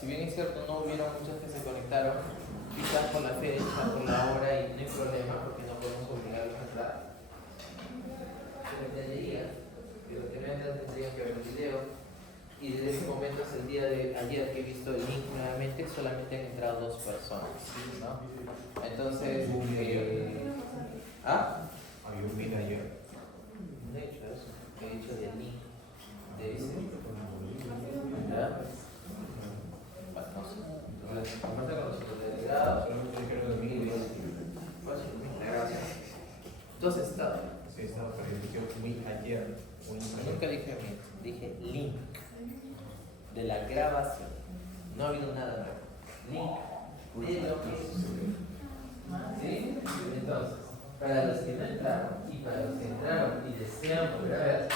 si bien es cierto no hubieron muchos que se conectaron, quizás por la fecha, por la hora, y no hay problema porque no podemos obligarlos a entrar. Pero tendrían que ver el video, y desde ese momento hasta el día de ayer que he visto el link nuevamente, solamente han entrado 2 personas, ¿no? Entonces, había un video ayer. no he dicho eso, he dicho del link de ese. ¿Ya? Bueno, no sé. Comparte con nosotros de grado. Solamente dijeron de mí. Gracias. Entonces está. Sí, estaba perdido. Muy ayer. Nunca dije dije link de la grabación. No ha habido nada nuevo. Link de lo que ¿sí? Entonces, para los que no entraron y para los que entraron y desean volver a ver,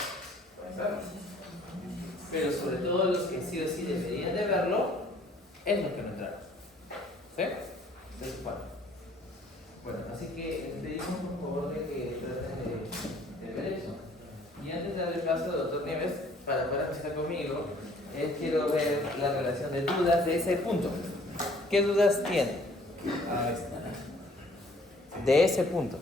pueden verlo. Pero sobre todo los que sí o sí deberían de verlo, es los que no entraron. ¿Sí? Entonces, bueno, así que pedimos por favor de que traten de ver eso. Y antes de darle paso al doctor Nieves, para poder empezar conmigo, quiero ver la relación de dudas de ese punto. ¿Qué dudas tiene? De ese punto.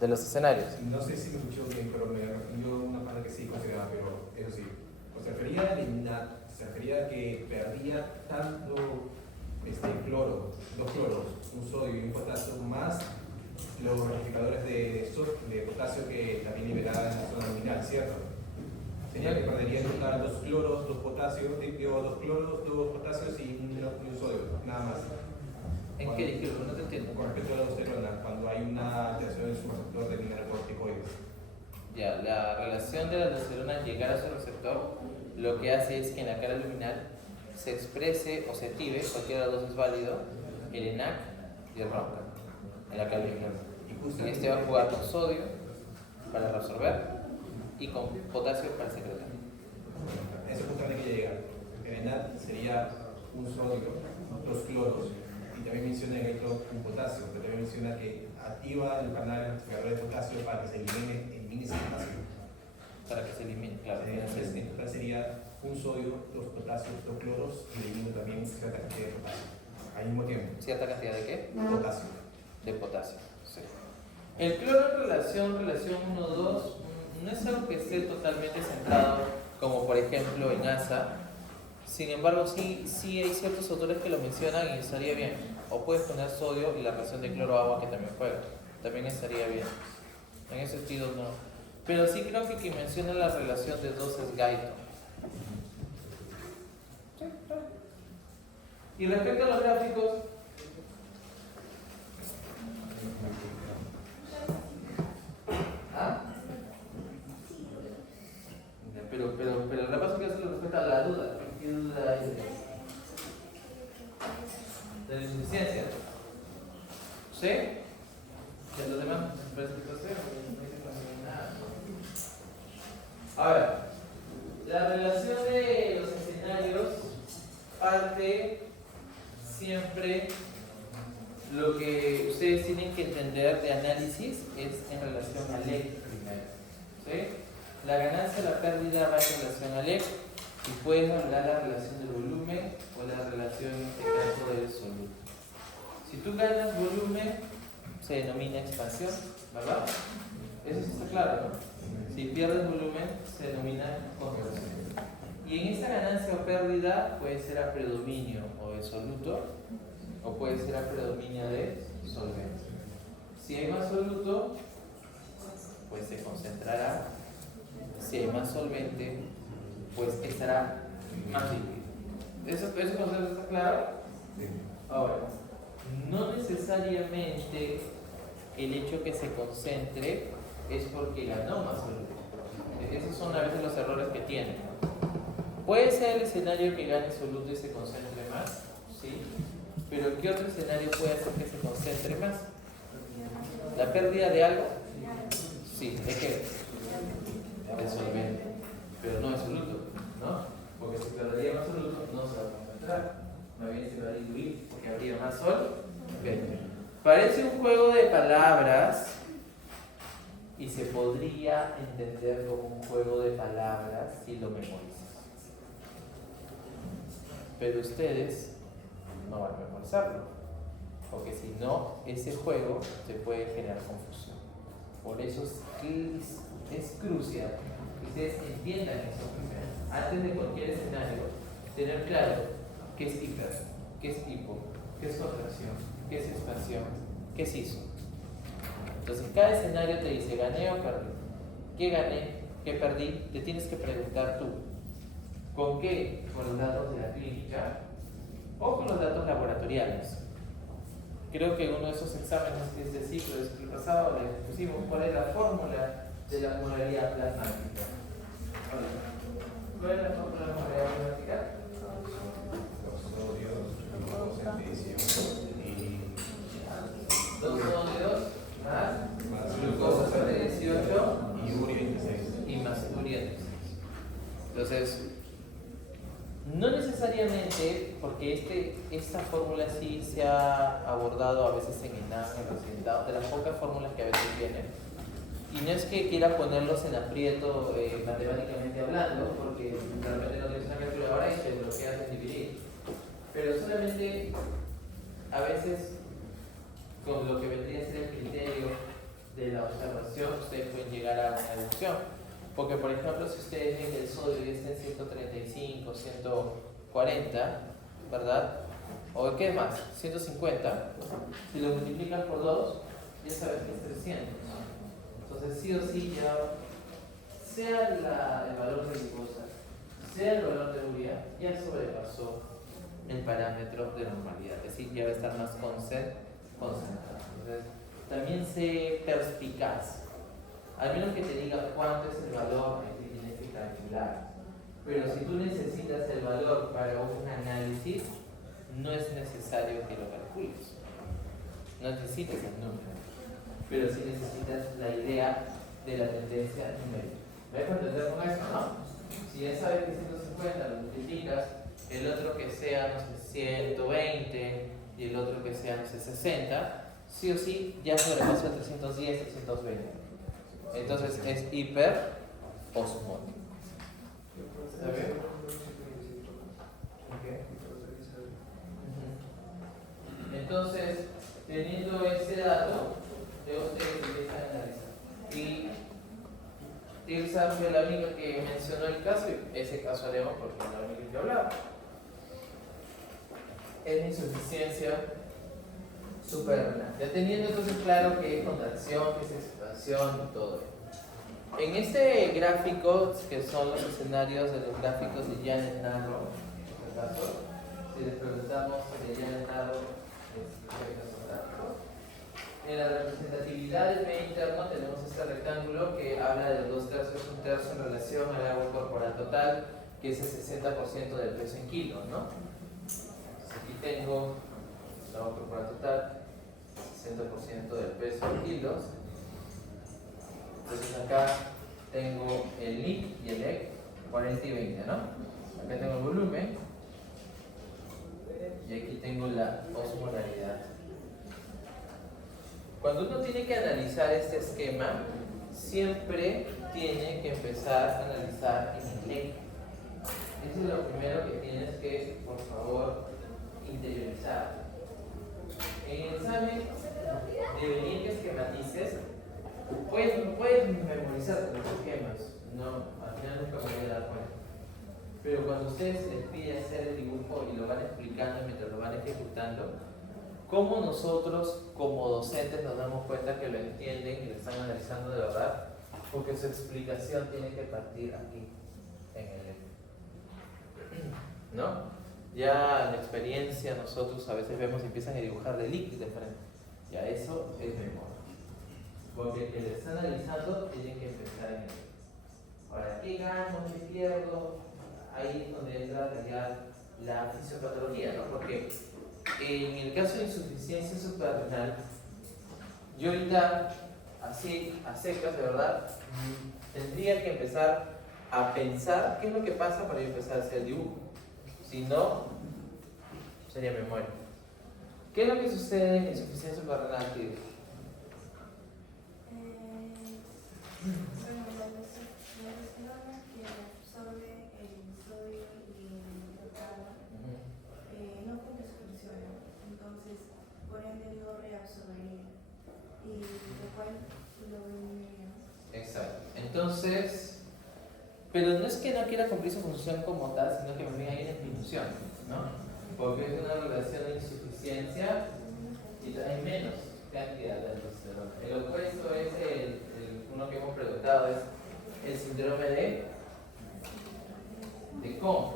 De los escenarios. No sé si me escuchó bien, pero me refirió a una parte que sí consideraba, pero eso sí. Se refería a eliminar, se refería a que perdía tanto cloro, 2 cloros, un sodio y un potasio, más los rectificadores de potasio que también liberaban en la zona luminal, ¿cierto? Sería que perdería en total 2 cloros, 2 potasios, 2 cloros, 2 potasios y un sodio, nada más. ¿En qué dijeron? No te entiendo. Con respecto a la aldosterona, cuando hay una alteración en su receptor de mineralocorticoides. Ya, la relación de la aldosterona al llegar a su receptor, lo que hace es que en la cara luminal se exprese o se active, cualquiera de los dos es válido, el ENaC y el RONCA en la cara luminal. Y este va a jugar con sodio para reabsorber y con potasio para secretar. Eso justamente que llega. El ENaC sería un sodio, 2 cloros, y también menciona en el otro un potasio, pero también menciona que activa el canal rectificador de potasio para que se elimine ese potasio. Para que se elimine, claro. Entonces sería un sodio, 2 potasios, 2 cloros y elimino también cierta cantidad de potasio. Al mismo tiempo. ¿Cierta cantidad de qué? Potasio. De potasio, sí. El cloro en relación 1-2 no es algo que esté totalmente centrado, como por ejemplo en ASA. Sin embargo, sí hay ciertos autores que lo mencionan y estaría bien. O puedes poner sodio y la relación de cloro-agua que también juega. También estaría bien. En ese sentido no. Pero sí creo que quien menciona la relación de 2 es Gaito. Y respecto a los gráficos, pero el repaso que hace lo respecta a la duda. ¿Qué duda hay de la insuficiencia? ¿Sí? ¿De los demás? Ahora, la relación de los escenarios parte siempre, lo que ustedes tienen que entender de análisis es en relación al E primero. ¿Sí? La ganancia o la pérdida va en relación al E y puedes hablar la relación del volumen o la relación en este caso del soluto. Si tú ganas volumen, se denomina expansión, ¿verdad? Eso sí está claro, ¿no? Si pierdes volumen, se denomina contracción. Y en esa ganancia o pérdida puede ser a predominio o de soluto, o puede ser a predominio de solvente. Si hay más soluto, pues se concentrará. Si hay más solvente, pues estará más líquido. ¿Eso concepto está claro? Ahora, no necesariamente el hecho que se concentre es porque ganó más soluto. Esos son a veces los errores que tienen. Puede ser el escenario que gane soluto y se concentre más, ¿sí? Pero ¿qué otro escenario puede hacer que se concentre más? ¿La pérdida de algo? Sí, ¿de qué? De solvente, pero no de soluto, ¿no? Porque si perdería más soluto, no se va a concentrar. Más bien se va a diluir porque habría más solvente. Parece un juego de palabras y se podría entender como un juego de palabras si lo memorizas. pero ustedes no van a memorizarlo, porque si no, ese juego se puede generar confusión. Por eso es crucial que ustedes entiendan eso primero. Antes de cualquier escenario, tener claro qué es hiper, qué es hipo, qué es contracción, qué es expansión, qué es ISO. Entonces, cada escenario te dice gané o perdí. ¿Qué gané? ¿Qué perdí? Te tienes que preguntar tú. ¿Con qué? ¿Con los datos de la clínica o con los datos laboratoriales? Creo que uno de esos exámenes que es de ciclo del pasado le pusimos cuál es la fórmula de la modalidad plasmática. ¿Cuál es la fórmula de la modalidad plasmática? Los sodios, glucosa, y 2 sólidos más glucosa de 18 y urea 26. y más urea 16. Entonces, no necesariamente, porque esta fórmula sí se ha abordado a veces en ENAM, en Residentado, de las pocas fórmulas que a veces vienen. Y no es que quiera ponerlos en aprieto matemáticamente hablando, porque realmente no tienes una calculadora y te bloqueas en dividir. Pero solamente a veces con lo que vendría a ser el criterio de la observación, ustedes pueden llegar a una deducción. Porque, por ejemplo, si ustedes ven que el sodio está en 135, 140, ¿verdad? ¿O qué más? 150. Si lo multiplicas por 2, ya sabes que es 300. Entonces, sí o sí, ya sea el valor de glucosa, sea el valor de urea, ya sobrepasó el parámetro de normalidad. Es decir, ya va a estar más concentrado. Entonces, también sé perspicaz. Al menos que te diga cuánto es el valor que tienes que calcular. Pero si tú necesitas el valor para un análisis, no es necesario que lo calcules. No necesitas el número. Pero sí necesitas la idea de la tendencia numérica. ¿Ves para entender con eso, no? Si ya sabes que 150 lo multiplicas, el otro que sea, no sé, 120 y el otro que sea, no sé, 60, sí o sí ya sobrepasó el 310, 320. Entonces es hiperosmótico. ¿Está bien? Okay. Entonces, teniendo ese dato, ustedes empiezan a analizar. Y Tirsa fue la única que mencionó el caso, y ese caso haremos porque es la única que hablaba. Es insuficiencia suprarrenal. Ya teniendo entonces claro qué es contracción, qué es expansión y todo. En este gráfico, que son los escenarios de los gráficos de Janet Narrow, en este caso, si les preguntamos de Janet Narrow, en la representatividad del P interno tenemos este rectángulo que habla de los 2/3, 1/3 en relación al agua corporal total, que es el 60% del peso en kilos, ¿no? Aquí tengo el agua corporal total, 60% del peso en kilos. Entonces acá tengo el NIC y el EC, 40 y 20, ¿no? Acá tengo el volumen y aquí tengo la osmolaridad. Cuando uno tiene que analizar este esquema, siempre tiene que empezar a analizar en el EC. Eso es lo primero que tienes que, por favor, interiorizar. En el examen de venir que esquematices, puedes memorizar los esquemas, no, al final nunca me voy a dar cuenta. Pero cuando ustedes les pide hacer el dibujo y lo van explicando mientras lo van ejecutando, ¿cómo nosotros como docentes nos damos cuenta que lo entienden y lo están analizando de verdad? Porque su explicación tiene que partir aquí, en el ¿no? Ya en la experiencia nosotros a veces vemos y empiezan a dibujar de líquido de frente. Ya eso es memoria. Porque el que le está analizando tiene que empezar en él. Ahora, ¿qué gano? ¿Qué pierdo? Ahí es donde entra la fisiopatología, ¿no? Porque en el caso de insuficiencia suprarrenal, yo ahorita, así, a secas, de verdad, tendría que empezar a pensar qué es lo que pasa para yo empezar a hacer el dibujo. Si no, sería memoria. ¿Qué es lo que sucede en insuficiencia suprarrenal, tío? Bueno, la lesión que absorbe el sodio y el agua Entonces, pero no es que no quiera cumplir su función como tal, sino que también hay una disminución, ¿no? Porque es una relación de insuficiencia y hay menos cantidad de aldosterona. El opuesto es uno que hemos preguntado, es el síndrome de Cohn.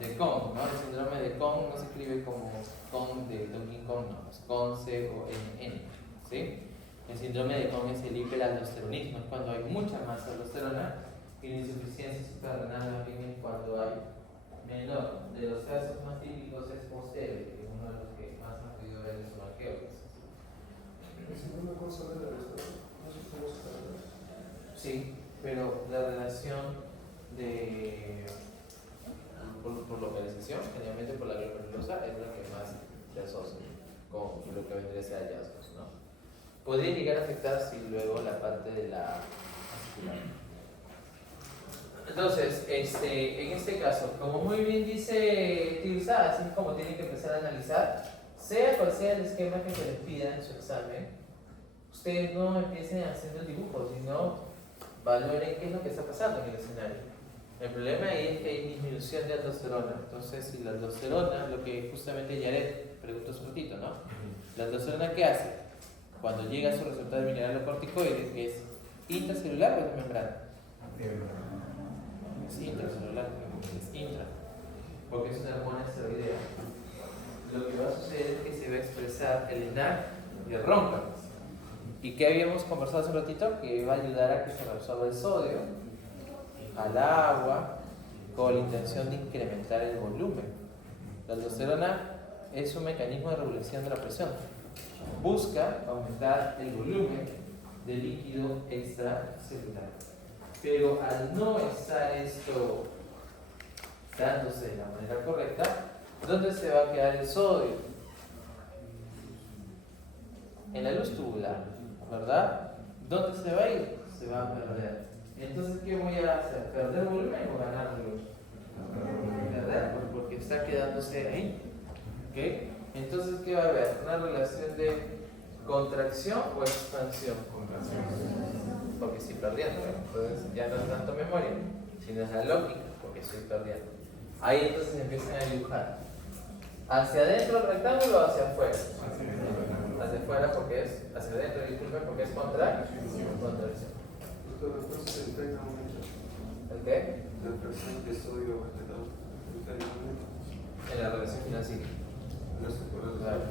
De Cohn, ¿no? El síndrome de Cohn no se escribe como Cohn de Donkey Kong, no, es Cohn C-O-N-N, ¿sí? El síndrome de Cohn es el hiperaldosteronismo, es cuando hay mucha más aldosterona, y la insuficiencia suprarrenal más bien es cuando hay menor. De los casos más típicos es Moselle, que es uno de los que más han podido ver en los evangelios. Sí, pero la relación de por localización, generalmente por la glomerulosa, es la que más se asocia con lo que vendría a ser hallazgos, ¿no? Podría llegar a afectar si luego la parte de la vascular. Entonces, en este caso, como muy bien dice Tirsa, así como tienen que empezar a analizar, sea cual sea el esquema que se les pida en su examen, ustedes no empiecen haciendo el dibujo, sino valoren qué es lo que está pasando en el escenario. El problema ahí es que hay disminución de aldosterona. Entonces, si la aldosterona, lo que justamente Yaret preguntó hace un ratito, ¿no? ¿La aldosterona qué hace? Cuando llega a su receptor mineralocorticoide, que es intracelular o es membrana. Es intracelular, es intra, porque es una hormona esteroidea. Lo que va a suceder es que se va a expresar el ENaC y el RONCA. ¿Y qué habíamos conversado hace un ratito? Que va a ayudar a que se reabsorba el sodio al agua con la intención de incrementar el volumen. La aldosterona es un mecanismo de regulación de la presión. Busca aumentar el volumen de líquido extracelular. Pero al no estar esto dándose de la manera correcta, ¿dónde se va a quedar el sodio? En la luz tubular, ¿verdad? ¿Dónde se va a ir? Se va a perder. Entonces, ¿qué voy a hacer? ¿Perder volumen o ganar volumen? Perder, porque está quedándose ahí. ¿Okay? Entonces, ¿qué va a haber? ¿Una relación de contracción o expansión? Contracción. Porque estoy perdiendo, ¿eh? Entonces ya no es tanto memoria, sino es la lógica, porque estoy perdiendo. Ahí entonces empiezan a dibujar. ¿Hacia adentro el rectángulo o hacia afuera? Hacia afuera porque es, hacia adentro, disculpen, porque es contracción. ¿El qué? La presión de sodio En la relación financiera. Claro.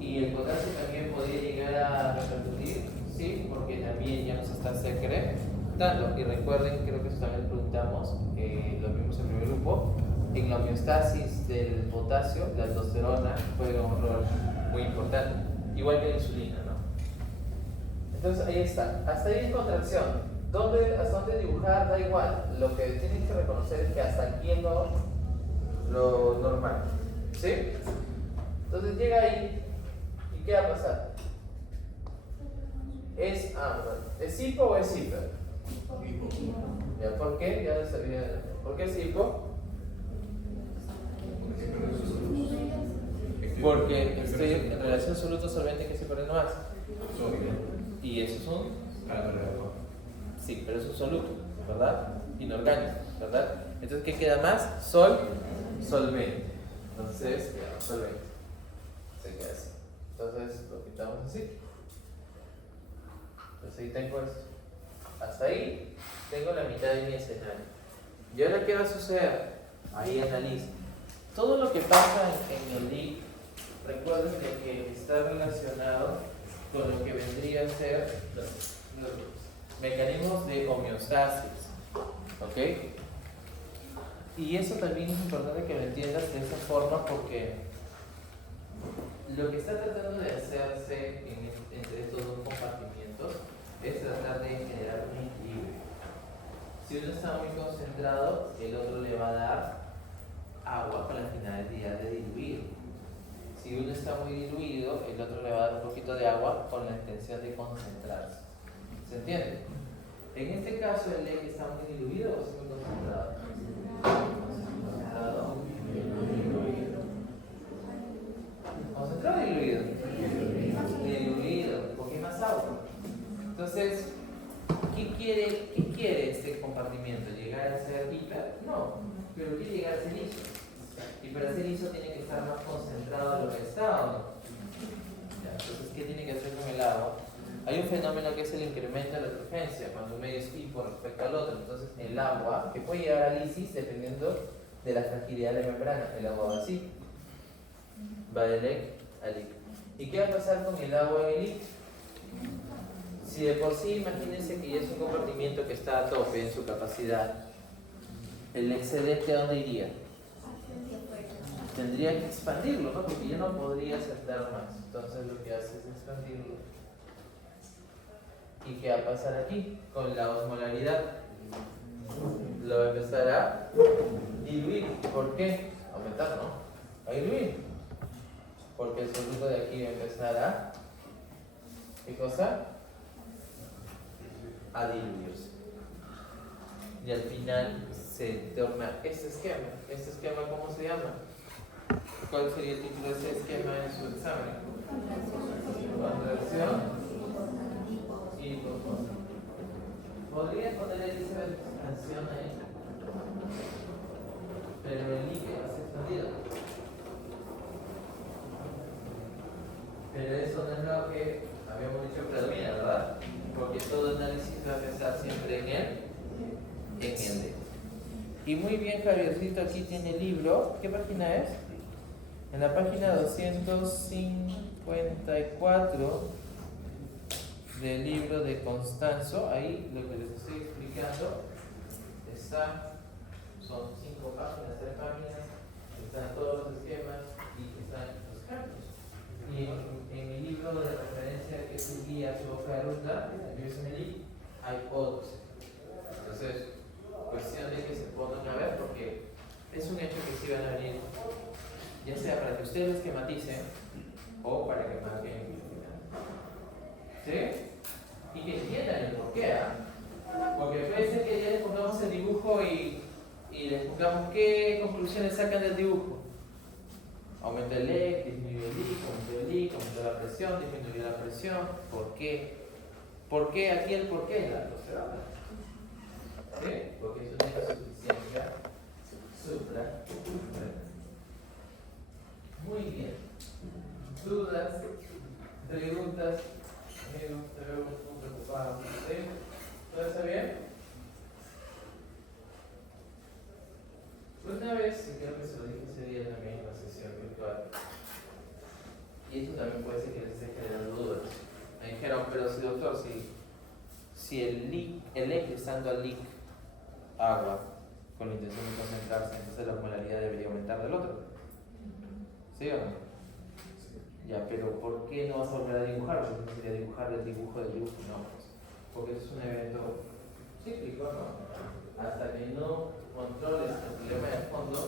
¿Y el potasio también podría llegar a repercutir? Sí, porque también ya nos está secretando. Y recuerden, creo que eso también preguntamos, lo vimos en el primer grupo, en la homeostasis del potasio, la aldosterona juega un rol muy importante, igual que la insulina, ¿no? Entonces ahí está, hasta ahí es contracción. Hasta dónde dibujar da igual, lo que tienen que reconocer es que hasta aquí es lo normal, ¿sí? Entonces llega ahí, ¿y qué va a pasar? ¿Es hipo o es hiper? ¿Ya? ¿Por qué? Ya lo sabía. ¿Por qué es hipo? Porque estoy en relación soluto-solvente que se pierde más. Y eso es un... Sí, pero es un soluto, ¿verdad? Inorgánico, ¿verdad? Entonces, ¿qué queda más? Solvente. Entonces, queda solvente. Se queda así. Entonces, lo quitamos así. Entonces ahí tengo esto. Hasta ahí tengo la mitad de mi escenario. ¿Y ahora qué va a suceder? Ahí analizo. Todo lo que pasa en el LIC, recuerden que está relacionado con lo que vendría a ser los mecanismos de homeostasis. ¿Ok? Y eso también es importante que lo entiendas de esa forma porque lo que está tratando de hacerse entre estos dos compartimientos es tratar de generar un equilibrio. Si uno está muy concentrado, el otro le va a dar agua con la finalidad de diluir. Si uno está muy diluido, el otro le va a dar un poquito de agua con la intención de concentrarse. ¿Se entiende? En este caso, el leche está muy diluido o está muy concentrado. ¿Concentrado o diluido? Diluido, porque hay más agua. Entonces, ¿qué quiere ¿Qué quiere este compartimiento? ¿Llegar a ser hiper? No, pero quiere llegar a ser ISO. Y para ser ISO tiene que estar más concentrado de lo que está, ¿o no? Ya, entonces, ¿qué tiene que hacer con el agua? Hay un fenómeno que es el incremento de la turgencia, cuando un medio es hipo respecto al otro. Entonces, el agua, que puede llegar a lisis dependiendo de la fragilidad de la membrana, el agua va así, va de LEC a LIC. ¿Y qué va a pasar con el agua en el LIC? Si de por sí, imagínense que ya es un compartimiento que está a tope en su capacidad, el excedente ¿a dónde iría? Tendría que expandirlo, ¿no? Porque ya no podría aceptar más. Entonces lo que hace es expandirlo. ¿Y qué va a pasar aquí? Con la osmolaridad. Lo va a empezar a diluir. ¿Por qué? Aumentar, ¿no? A diluir. Porque el soluto de aquí va a empezar a... ¿qué cosa? A diluirse. Y al final se torna este esquema. ¿Este esquema cómo se llama? ¿Cuál sería el título de ese esquema en su examen? Conversión y hipoxia. Podría poner el índice de expansión ahí, pero el líquido va a ser expandido. Pero eso no es lo que habíamos dicho que predomina, ¿verdad? Porque todo análisis va a pensar siempre en el D. Y muy bien, Javiercito aquí tiene el libro. ¿Qué página es? En la página 254 del libro de Constanzo, ahí lo que les estoy explicando está, son 5 páginas, 3 páginas, están todos los esquemas y están los campos. Y en el libro de referencia que es un guía, su hoja de ruta, hay otros. Entonces, cuestión de que se pongan a ver, porque es un hecho que sí van a venir, ya sea para que ustedes lo esquematicen o para que marquen. ¿Sí? Y que entiendan el porqué, ¿ah? Porque puede ser que ya les pongamos el dibujo y les pongamos qué conclusiones sacan del dibujo. Aumenta el LEC, disminuye el LIC, aumentó el LIC, aumentó la presión, disminuyó la presión. ¿Por qué? ¿Por qué? Aquí el por qué es la aldosterona. ¿Sí? Porque es una insuficiencia supra. Muy bien. ¿Dudas? ¿Preguntas? Amigos, te veo un poco preocupado. ¿Sí? ¿Todo está bien? Una vez, y creo que se lo dije ese día también en la sesión virtual, y eso también puede ser que les esté generando dudas. Me dijeron, pero si doctor, si el LEC estando al LIC agua con la intención de concentrarse, entonces la osmolaridad debería aumentar del otro. ¿Sí o no? Ya, pero ¿por qué no vas a volver a dibujar? Porque no sería dibujar el dibujo del dibujo, no. Porque es un evento cíclico, ¿no? Hasta que no controles el problema de fondo,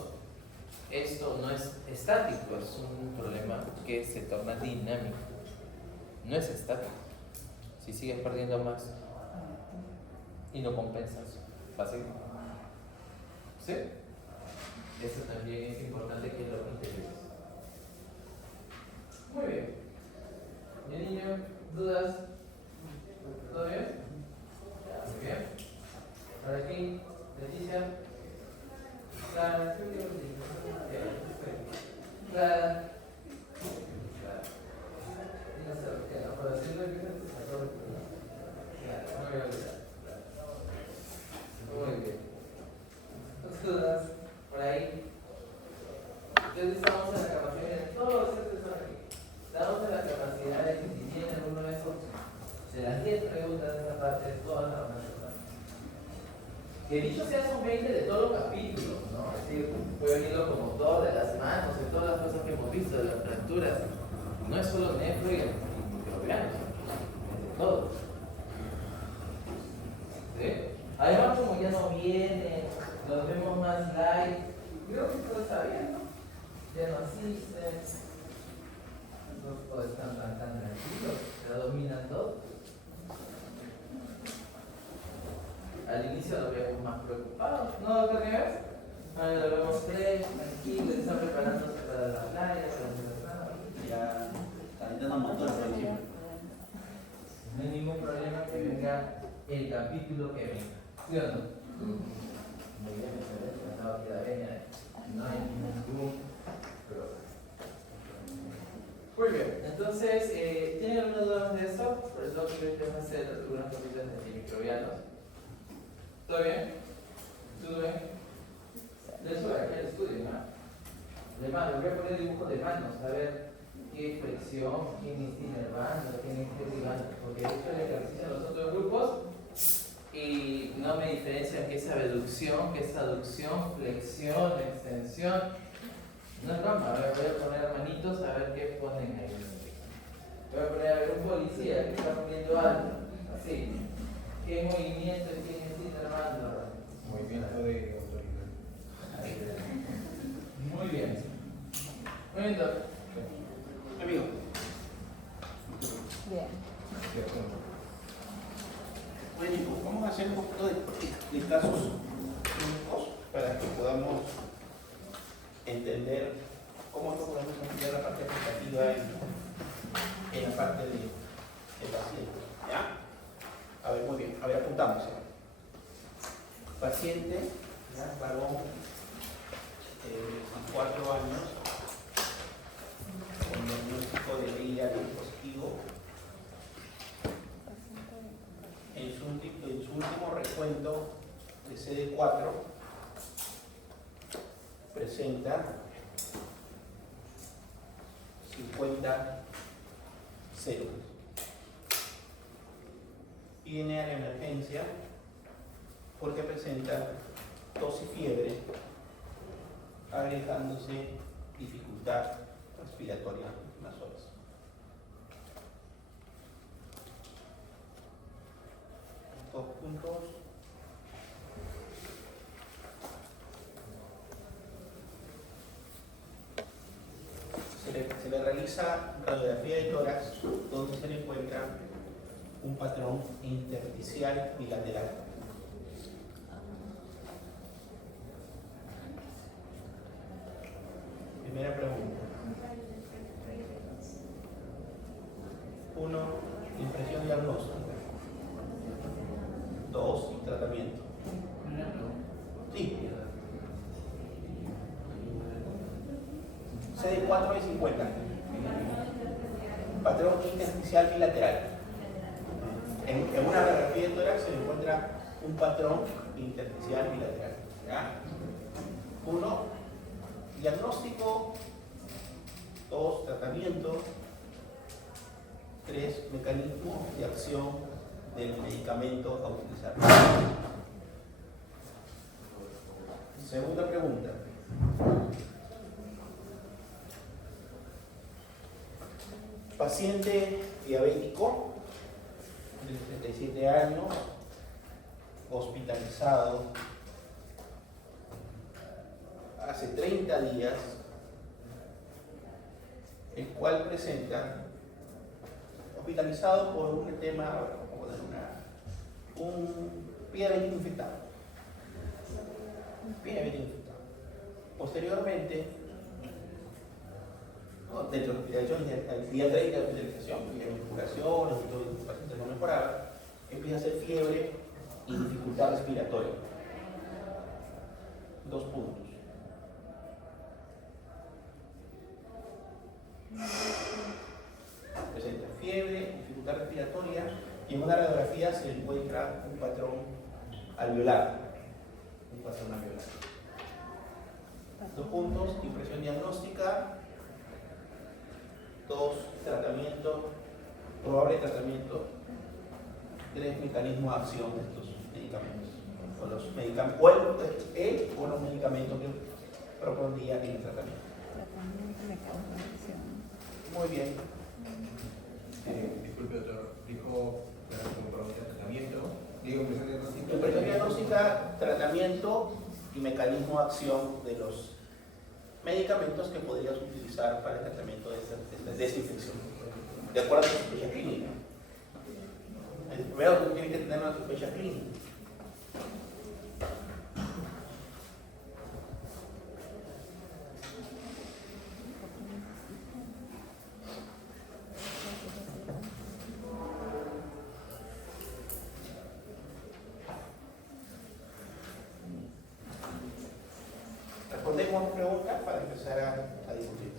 esto no es estático, es un problema que se torna dinámico. No es estático. Si sigues perdiendo más y no compensas, va a seguir. ¿Sí? Eso también es importante que lo interiorices. Muy bien. ¿Mi niño? ¿Dudas? ¿Todo bien? Ya, muy bien. Por aquí, Leticia. Clara. Clara. No sé lo que era, por decirlo que se pasó el problema. Claro, no me voy a olvidar. Muy bien. ¿Dudas? Por ahí. Entonces estamos en la capacidad de todos los seres que están aquí. Estamos en la capacidad de que si tienen alguno de esos, de las 10 preguntas de esa parte, todas las van a aceptar. Que dicho sea, son 20 de todos los capítulos, ¿no? Es decir, puede venirlo como todo de las manos, de todas las cosas que hemos visto, de las fracturas. No es solo nefro y microbianos, es de todo. ¿Sí? Además, como ya no vienen, los vemos más light, creo que todo está bien, ¿no? Ya no asisten, no todos están tan tranquilos, ya dominan todo. Al inicio lo vemos más preocupados, ¿no, doctor Nieves? Ahora lo vemos tres, tranquilos, están preparándose para la playa, para la Ya calentando motores por encima. no hay ningún problema que venga el capítulo que venga. ¿Sí o no? Muy bien, excelente. No queda bien. No hay ningún problema. Muy bien, entonces, ¿tienen alguna duda más de esto? Por eso creo que vamos a hacer algunas cositas de antimicrobianos. ¿Todo bien? ¿Todo bien? De eso aquí el estudio, ¿no? De manos, voy a poner dibujos de manos, a ver qué flexión, quién es inervando, quién es derivando, porque he hecho el ejercicio en los otros grupos y no me diferencian qué es abducción, qué es aducción, flexión, extensión. No es broma, voy a poner manitos a ver qué ponen ahí. Voy a poner a ver un policía que está moviendo algo, así. ¿Qué movimiento tiene inervando? Movimiento de autoridad. Muy bien. Muy bien, doctor. Amigo. Bien. Bueno, chicos, vamos a hacer un poquito de casos clínicos para que podamos entender cómo podemos ampliar la parte aplicativa en la parte de paciente. ¿Ya? A ver, muy bien. A ver, apuntamos. Paciente, ¿ya? Varón, 4 años, con diagnóstico de VIH positivo. En su último recuento de CD4 presenta 50 células. Viene a la emergencia porque presenta tos y fiebre, agregándose dificultad respiratoria en las horas. Dos puntos. Se le realiza radiografía de tórax donde se le encuentra un patrón intersticial bilateral. Primera pregunta. 1. Impresión diagnóstica. 2. Tratamiento. Sí. CD4 de 50. Patrón intersticial bilateral. En una radiografía de tórax se encuentra un patrón intersticial bilateral. ¿Ya? 1. Diagnóstico. 2. Tratamiento. 3. Mecanismo de acción del medicamento a utilizar. Segunda pregunta. Paciente diabético de 37 años, hospitalizado hace 30 días, el cual presenta, hospitalizado por un tema, un pie diabético infectado. Pie diabético infectado. Posteriormente, dentro de la hospitalización, el día 30 de hospitalización, y la manipulación, el paciente no mejoraba, empieza a hacer fiebre y dificultad respiratoria. 2 puntos. Presenta fiebre, dificultad respiratoria, y en una radiografía se encuentra un patrón alveolar. Un patrón alveolar. 2 puntos, impresión diagnóstica. 2, tratamiento, probable tratamiento. 3, mecanismo de acción de estos medicamentos. O los medicamentos, o los medicamentos que propondría en el tratamiento. Muy bien. Disculpe, doctor. Dijo como para un tratamiento. Digo, impresión diagnóstica. Impresión diagnóstica, tratamiento y mecanismo de acción de los medicamentos que podrías utilizar para el tratamiento de esta infección. De acuerdo a tu sospecha clínica. El primero tú tienes que tener una sospecha clínica. proceder a discutir.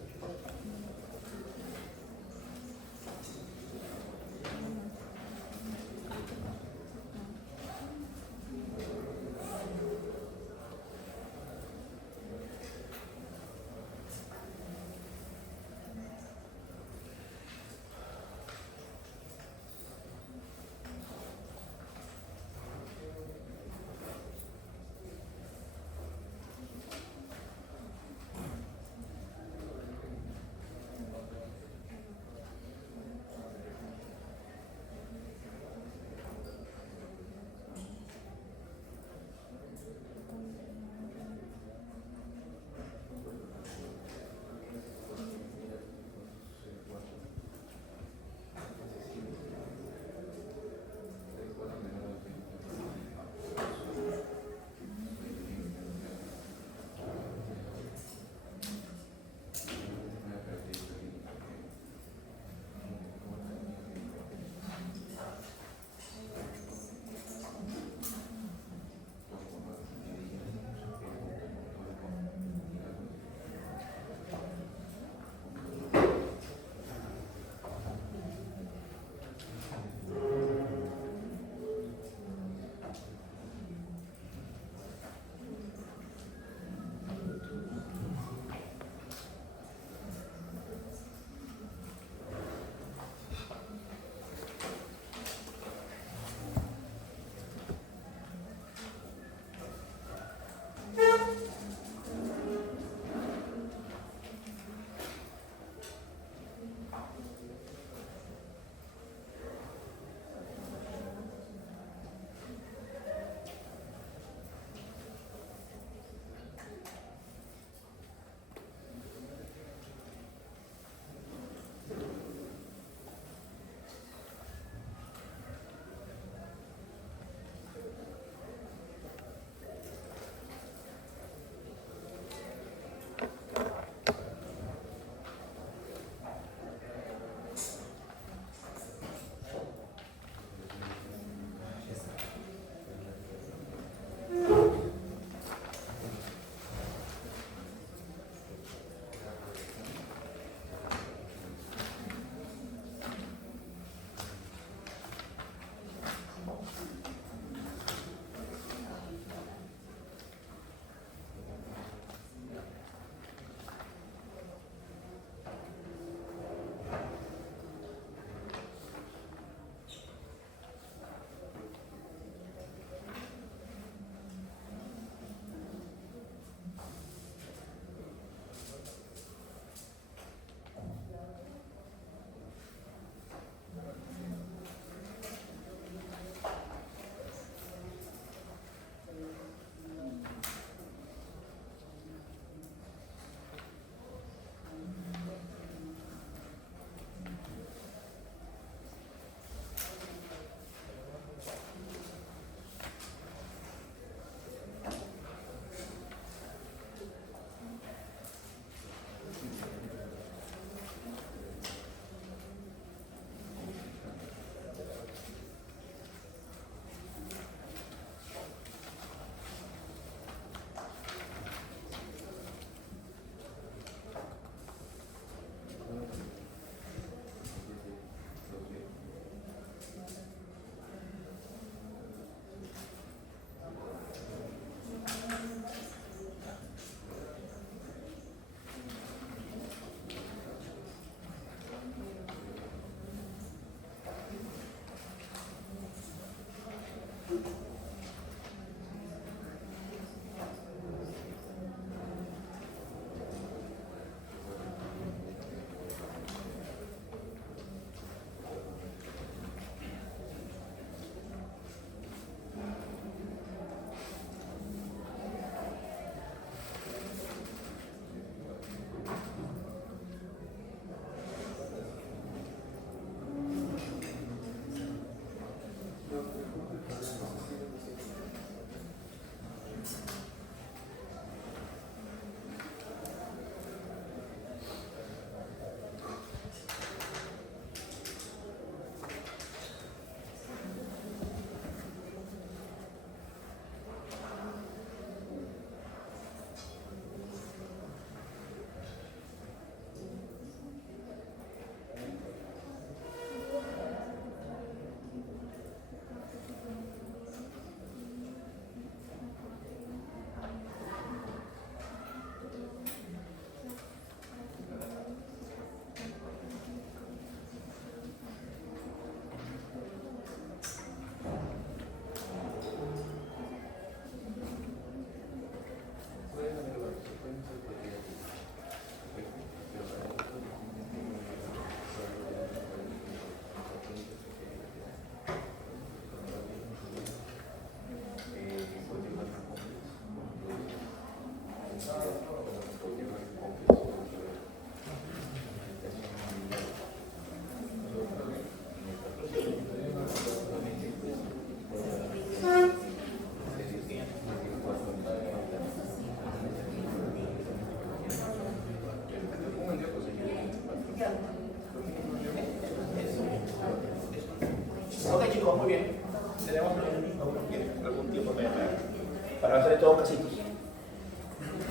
para hacer todos casitos.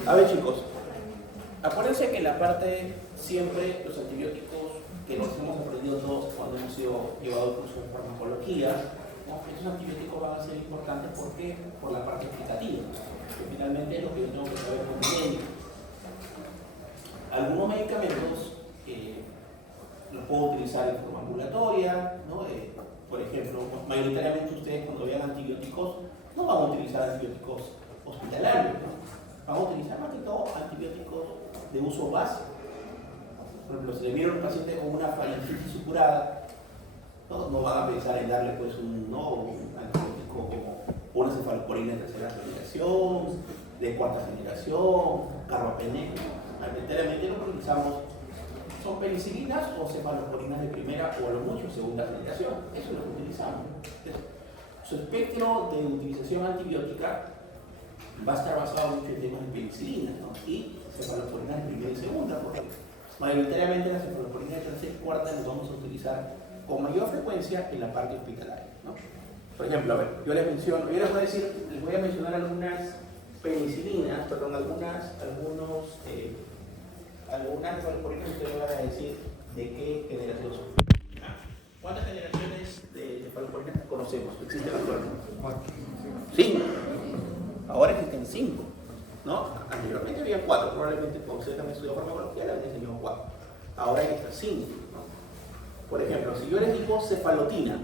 A ver, chicos, acuérdense que en la parte siempre los antibióticos que nos hemos aprendido todos cuando hemos sido llevado el curso de farmacología, ¿no? Estos antibióticos van a ser importantes porque por la parte explicativa, que finalmente es lo que yo tengo que saber como médico. Algunos medicamentos los puedo utilizar en forma ambulatoria, ¿no? Por ejemplo, mayoritariamente ustedes cuando vean antibióticos no van a utilizar antibióticos hospitalarios, ¿no? Van a utilizar más que todo antibióticos de uso básico. Por ejemplo, si le viene un paciente con una faringitis supurada, no van a pensar en darle pues un antibiótico como una cefalosporina de tercera generación, de cuarta generación, carbapenem. Mayoritariamente lo que utilizamos son penicilinas o cefalosporinas de primera o a lo mucho segunda generación. Eso es lo que utilizamos. Entonces, su espectro de utilización antibiótica va a estar basado mucho en temas de penicilinas, ¿no? Y cefalosporinas de primera y segunda, porque mayoritariamente las cefalosporinas de tercera y cuarta las vamos a utilizar con mayor frecuencia en la parte hospitalaria, ¿no? Por ejemplo, a ver, yo les voy a mencionar algunas penicilinas, perdón, algunas cefalosporinas, ustedes me van a decir de qué generación son. ¿Cuántas generaciones de cefalosporinas conocemos? ¿Existen actualmente? 5. Ahora existen 5, ¿no? Anteriormente había 4, probablemente cuando ustedes han estudiado farmacología les han enseñado 4. Ahora hay estas 5, ¿no? Por ejemplo, si yo les digo cefalotina,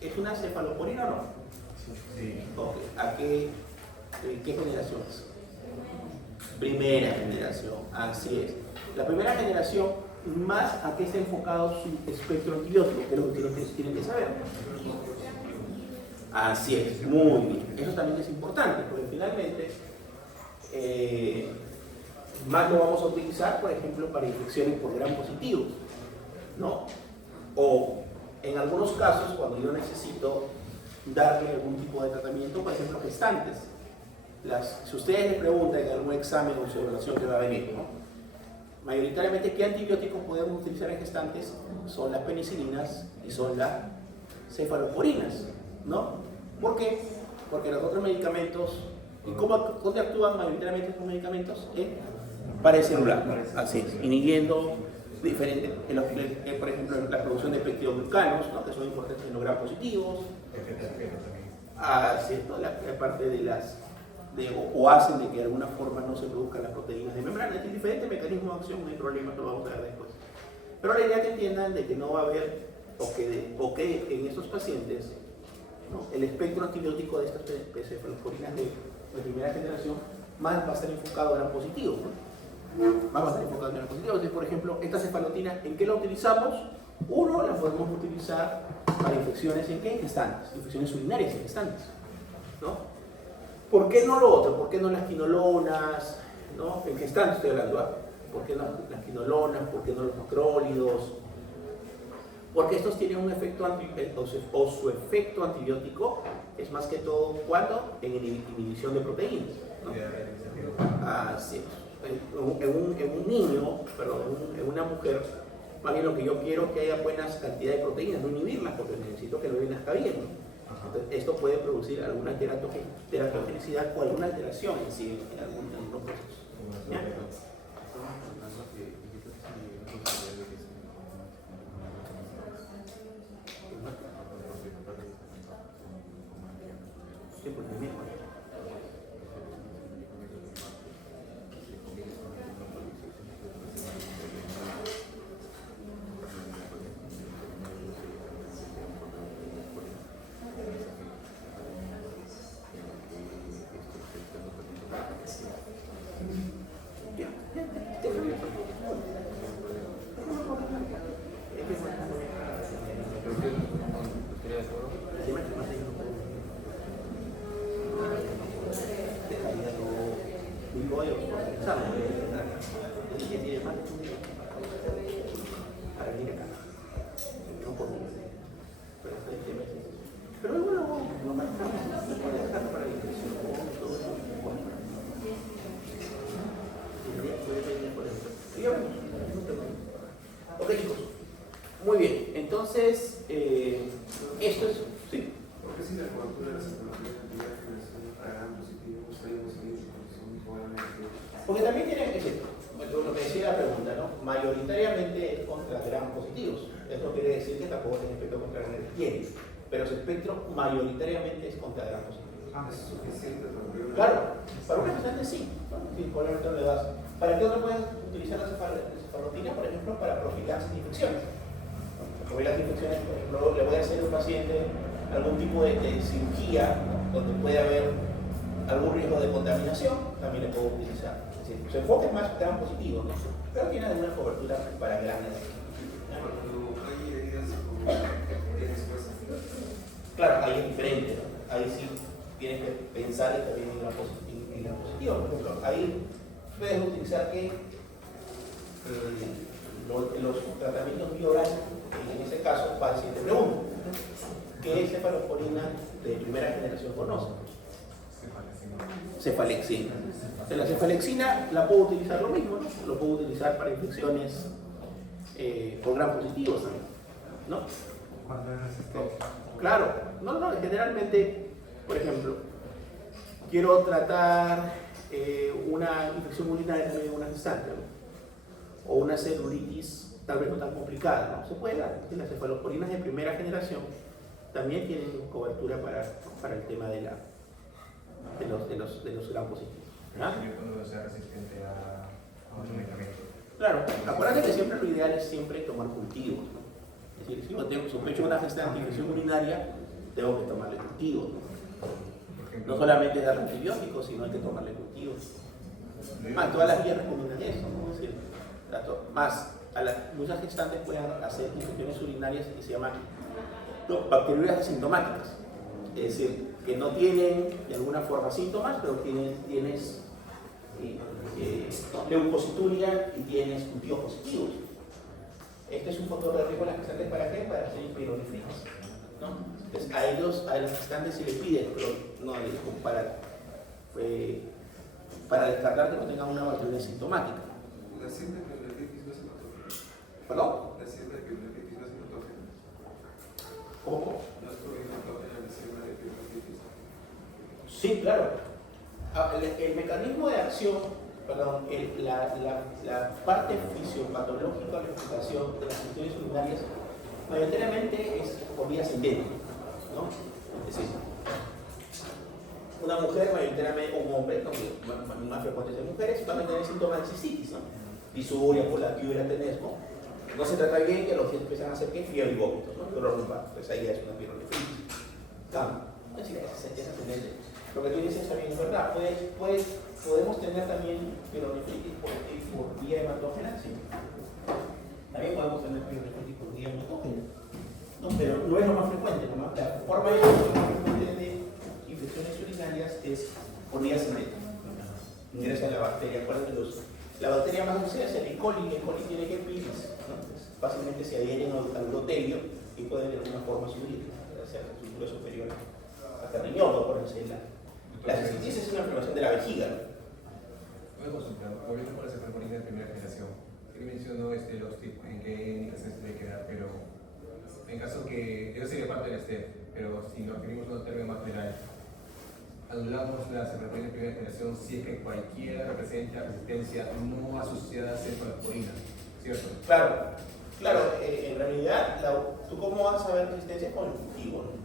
¿es una cefalosporina o no? Sí. Okay. ¿Qué generación es? Primera generación, así es. La primera generación, más a qué está enfocado su espectro antibiótico, que es lo que ustedes tienen que saber. Así es, muy bien. Eso también es importante, porque finalmente más lo vamos a utilizar, por ejemplo, para infecciones por gram positivos, ¿no? O en algunos casos, cuando yo necesito darle algún tipo de tratamiento, por ejemplo, gestantes. Si ustedes les preguntan en algún examen o su evaluación que va a venir, ¿no? Mayoritariamente, ¿qué antibióticos podemos utilizar en gestantes? Son las penicilinas y son las cefalosporinas, ¿no? ¿Por qué? Porque los otros medicamentos, ¿y dónde actúan mayoritariamente estos medicamentos? En pared celular, así es, inhibiendo diferentes, por ejemplo, la producción de peptidoglucanos, ¿no? Que son importantes en los gram positivos, ¿no? La parte de o hacen de que de alguna forma no se produzcan las proteínas de membrana. Tiene diferentes mecanismos de acción, no hay problema, lo vamos a ver después. Pero la idea es que entiendan de que no va a haber, o que en estos pacientes, ¿no? El espectro antibiótico de estas cefalosporinas de primera generación más va a estar enfocado en gram positivo, ¿no? Más va a estar enfocado en gram positivo. Entonces, por ejemplo, esta cefalotina, ¿en qué la utilizamos? Uno, la podemos utilizar para infecciones en qué? En gestantes, infecciones urinarias en gestantes, ¿no? ¿Por qué no lo otro? ¿Por qué no las quinolonas? ¿No? En gestantes estoy hablando, ¿ah? ¿Por qué no las quinolonas? ¿Por qué no los macrólidos? Porque estos tienen un efecto o su efecto antibiótico es más que todo cuando en inhibición de proteínas, ¿no? Así es. En un niño, perdón, en una mujer, más bien lo que yo quiero es que haya buenas cantidades de proteínas, no inhibirlas porque necesito que el bebé nazca bien, ¿no? Entonces, esto puede producir alguna teratogenicidad o alguna alteración en sí en algunos procesos. ¿Ya? Sí, porque es mismo. Ok, chicos. Muy bien, entonces, esto es... ¿Sí? Porque si la cobertura de las tecnologías es un gran positivo, usted Porque también tiene, es decir, lo que decía la pregunta, ¿no? Mayoritariamente es contra gram positivos. Eso quiere decir que tampoco tiene espectro contra gram negativos. Pero su espectro mayoritariamente es contra gram positivos. Es suficiente para Claro, para una gestante sí, ¿no? Sí, probablemente no le das. ¿Para qué otro puedes utilizar la cefalotina, por ejemplo, para profilaxis de infecciones? Profilaxis de infecciones, por ejemplo, le voy a hacer a un paciente algún tipo de cirugía, ¿no? Donde puede haber algún riesgo de contaminación, también le puedo utilizar. Es decir, su enfoque es más gran positivo, ¿no? Pero tiene alguna cobertura para grandes. Cuando hay heridas tienes fuerza. Claro, ahí es diferente, ¿no? Ahí sí tienes que pensar que también en gran positivo. Por ejemplo, ahí puedes utilizar que los tratamientos biorales, en ese caso, para el siguiente pregunta. ¿Qué cefalosporina de primera generación conoce? Cefalexina. La cefalexina la puedo utilizar lo mismo, ¿no? Lo puedo utilizar para infecciones por gram positivos también, ¿no? Cuando es resistente. Claro, no, generalmente, por ejemplo, quiero tratar una infección urinaria también en una gestante, ¿no? O una celulitis tal vez no tan complicada, ¿no? Se puede dar. Las cefalosporinas de primera generación también tienen cobertura para el tema de los gram positivos. ¿Ah? Cuando sea resistente a otro medicamento. Claro, acuérdate que siempre lo ideal es siempre tomar cultivos, ¿no? Es decir, si yo tengo sospecho de una gestante infección urinaria, tengo que tomarle cultivos, ¿no? No solamente dar antibióticos, sino hay que tomarle cultivos. Más, todas las guías recomiendan eso, ¿no? Es decir, muchas gestantes pueden hacer infecciones urinarias que se llaman bacteriurias asintomáticas. Es decir, que no tienen de alguna forma síntomas, pero tienes leucocituria y tienes cultivos positivos. Este es un factor de riesgo en las gestantes, ¿para qué? Para hacer pielonefritis, ¿no? Entonces a las gestantes se les pide, pero no, para descartar que no tengan una bacteria sintomática. La simple pielonefritis no es hematógena. ¿Perdón? La simple pielonefritis no es hematógena. ¿Cómo? No es hematógena la simple pielonefritis. Sí, claro. El mecanismo de acción, perdón, la parte fisiopatológica de la explicación de las infecciones urinarias mayoritariamente es por vía ascendente, ¿no? Es decir, una mujer mayoritariamente, o un hombre, más frecuentes en mujeres, van a tener síntomas de cistitis, ¿no? Disuria, polatiura, tenesmo. No se trata bien que los empiezan a hacer que fiebre y vómitos, ¿no? Dolor lumbar, pues ahí ya es una pielonefritis. Es decir, es ascendente. Lo que tú dices también es verdad. Podemos tener también pielonefritis por vía hematógena, sí. También podemos tener pielonefritis por vía hematógena. No, pero no es lo más frecuente. La forma de frecuente de infecciones urinarias es por vía ascendente. Ingresa la bacteria. Acuérdense, la bacteria más conocida es el E. coli. El E. coli tiene herpes, ¿no? Fácilmente se adhieren al urotelio y pueden de alguna forma subir hacia la estructura superior hasta el riñón, por decirlo. La cistitis es una enfermedad de la vejiga, ¿no? Voy a consultar, volviendo con la cefalosporina de primera generación. Sí mencionó los tipos, en qué indicaciones se debe quedar, pero en caso que, eso sería parte del STEP, pero si nos referimos a un término más general, anulamos la cefalosporina de primera generación si es que cualquiera representa resistencia no asociada a cefalosporina, ¿cierto? Claro, en realidad, ¿tú cómo vas a saber resistencia con el cultivo, ¿no?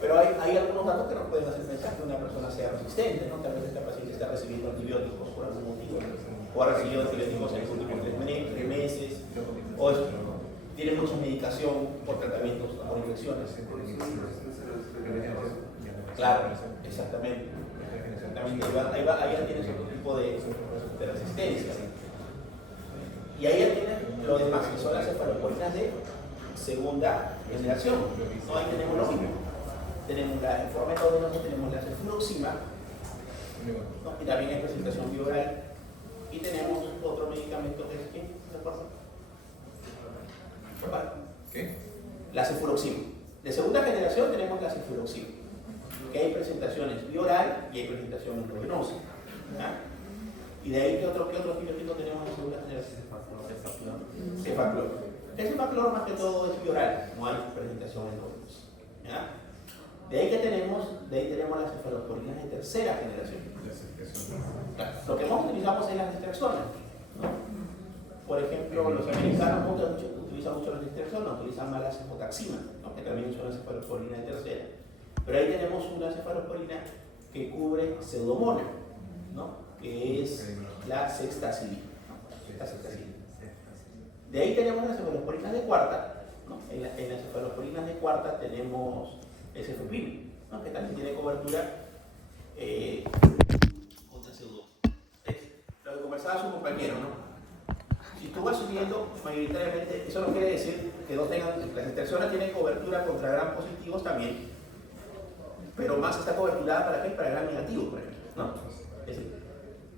Pero hay algunos datos que nos pueden hacer pensar que una persona sea resistente, ¿no? Tal vez esta paciente está recibiendo antibióticos por algún motivo, ¿no? O ha recibido antibióticos en los últimos 3 meses, o tiene mucha medicación por tratamientos, por infecciones. Claro, exactamente. Ahí ya tienes otro tipo de resistencia. Y ahí ya tienes lo demás, que son las cefalosporinas de segunda generación. ¿No? Ahí tenemos lo mismo. Tenemos la formetodinosa, tenemos la cefluoxima, ¿no? Y también hay presentación bioral. Y tenemos otro medicamento que es ¿qué? ¿Qué? La cefluoxima. De segunda generación tenemos la cefluoxima, que hay presentaciones bioral y hay presentación endovenosa. Y de ahí, ¿qué otro antibiótico tenemos en segunda generación? Cefaclor. El cefaclor más que todo es bioral, no hay presentación endovenosa. De ahí tenemos las cefalosporinas de tercera generación. Lo que más utilizamos es las distracciones, ¿no? Por ejemplo, los americanos utilizan mucho las distracciones, utilizan más la cefotaxima, ¿no? Que también es una cefalosporina de tercera. Pero ahí tenemos una cefalosporina que cubre pseudomonas, ¿no? Que es la sextacilina, ¿no? La sextacilina. De ahí tenemos las cefalosporinas de cuarta, ¿no? En las cefalosporinas de cuarta tenemos el cefepime, ¿no? Que también tiene cobertura contra pseudomonas. Lo que conversaba su compañero, ¿no? Si tú vas subiendo mayoritariamente, eso no quiere decir que no tengan, las extracciones tienen cobertura contra gram positivos también, pero más está coberturada para qué? Para gram negativo, por ejemplo, ¿no? Es decir,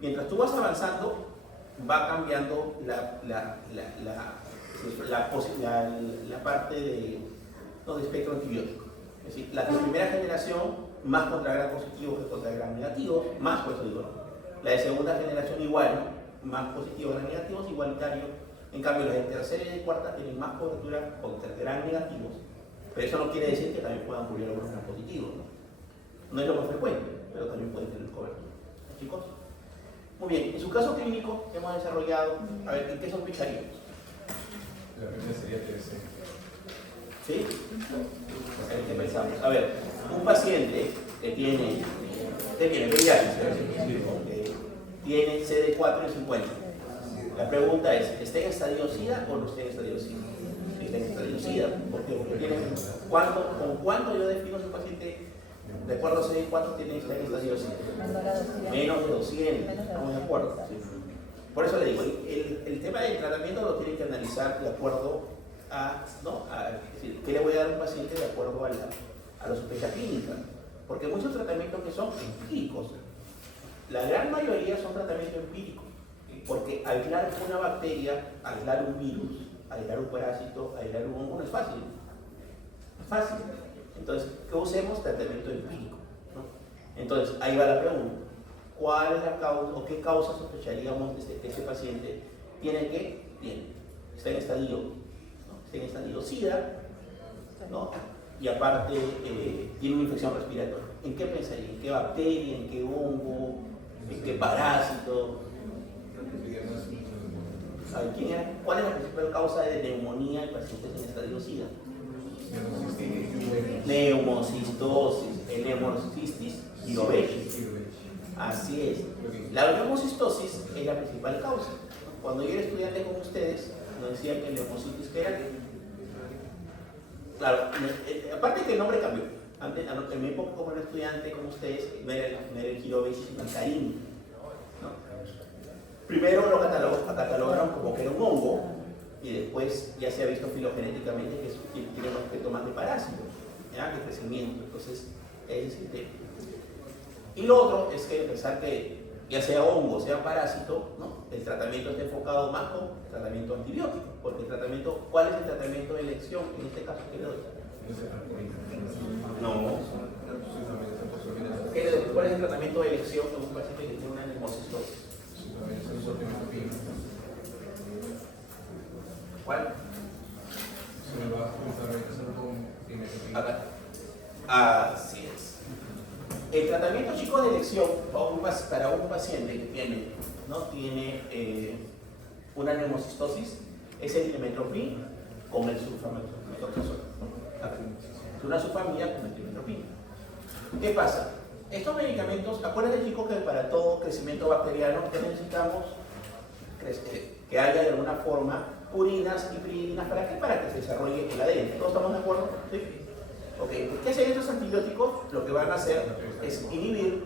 mientras tú vas avanzando, va cambiando la parte de espectro antibiótico. Es decir, la de primera generación, más contra gram positivo que contra gram negativo, más por eso digo, ¿no? La de segunda generación igual, ¿no? Más positivos que negativos, igualitario. En cambio, las de tercera y de cuarta tienen más cobertura contra gram negativos, pero eso no quiere decir que también puedan cubrir algunos gram positivos, ¿no? No es lo más frecuente, pero también pueden tener cobertura. ¿Chicos? Muy bien, en su caso clínico hemos desarrollado, a ver, ¿en qué sospecharíamos? La primera sería TBC. ¿Sí? ¿Qué pensamos? A ver, un paciente que tiene pediatría, tiene CD4 en 50. La pregunta es, ¿está en estadio SIDA o no está en estadio SIDA? Está en estadio SIDA, porque ¿con cuánto yo defino si un paciente de acuerdo a CD4 tiene que estar en estadio SIDA? Menos de 200, estamos de acuerdo. ¿Sí? Por eso le digo, el tema del tratamiento lo tienen que analizar de acuerdo es decir, ¿qué le voy a dar a un paciente de acuerdo a la sospecha clínica? Porque muchos tratamientos que son empíricos, la gran mayoría son tratamientos empíricos, porque aislar una bacteria, aislar un virus, aislar un parásito, aislar un hongo no es fácil. Es fácil. Entonces, ¿qué usemos? Tratamiento empírico, ¿no? Entonces, ahí va la pregunta. ¿Cuál es la causa o qué causa sospecharíamos que ese paciente tiene está en estadio, ¿no? Está en estadio SIDA, ¿no? Y aparte tiene una infección respiratoria? ¿En qué pensaría? ¿En qué bacteria? ¿En qué hongo? ¿En qué parásito? ¿Cuál es la principal causa de neumonía en pacientes en estadio SIDA? Neumocistosis, el neumocistis girovecii. Así es. La neumocistosis es la principal causa. Cuando yo era estudiante con ustedes, nos decían que el neumocistis era claro, aparte que el nombre cambió. Antes, en mi época como era estudiante con ustedes, no era el girovecii, sino el carini, ¿no? Primero lo catalogaron como que era un hongo, y después ya se ha visto filogenéticamente que tiene un aspecto más de parásito, ¿ya? De crecimiento. Entonces, ese es el tema. Y lo otro es que pensar que ya sea hongo, sea parásito, ¿no? El tratamiento está enfocado más con tratamiento antibiótico, porque ¿cuál es el tratamiento de elección en este caso que le doy? No. ¿Cuál es el tratamiento de elección de un paciente que tiene una neumocistosis? ¿Cuál? Se va a con Acá. Así es. El tratamiento, chicos, de elección para un paciente que tiene una neumocistosis es el trimestoprim con el sulfametronidazol. Es una subfamilia con el trimestoprim. ¿Qué pasa? Estos medicamentos, acuérdense, chicos, que para todo crecimiento bacteriano necesitamos que haya de alguna forma purinas y piridinas. ¿Para qué? Para que se desarrolle el ADN. ¿Todos estamos de acuerdo? ¿Sí? Ok, ¿qué hacen estos antibióticos? Lo que van a hacer es inhibir,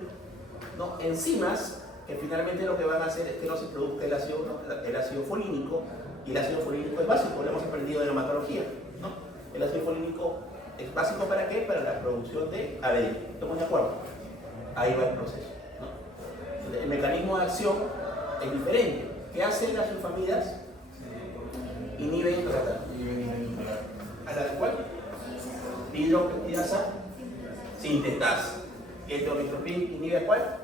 ¿no?, enzimas que finalmente lo que van a hacer es que no se produzca el ácido folínico, y el ácido folínico es básico, lo hemos aprendido de la hematología, ¿no? El ácido folínico es básico ¿para qué? Para la producción de ADN. ¿Estamos de acuerdo? Ahí va el proceso, ¿no? El mecanismo de acción es diferente. ¿Qué hacen las sulfamidas? Inhiben a la cual hidroxapatidasa sintetasa. ¿El trimestoprim inhibe a cuál?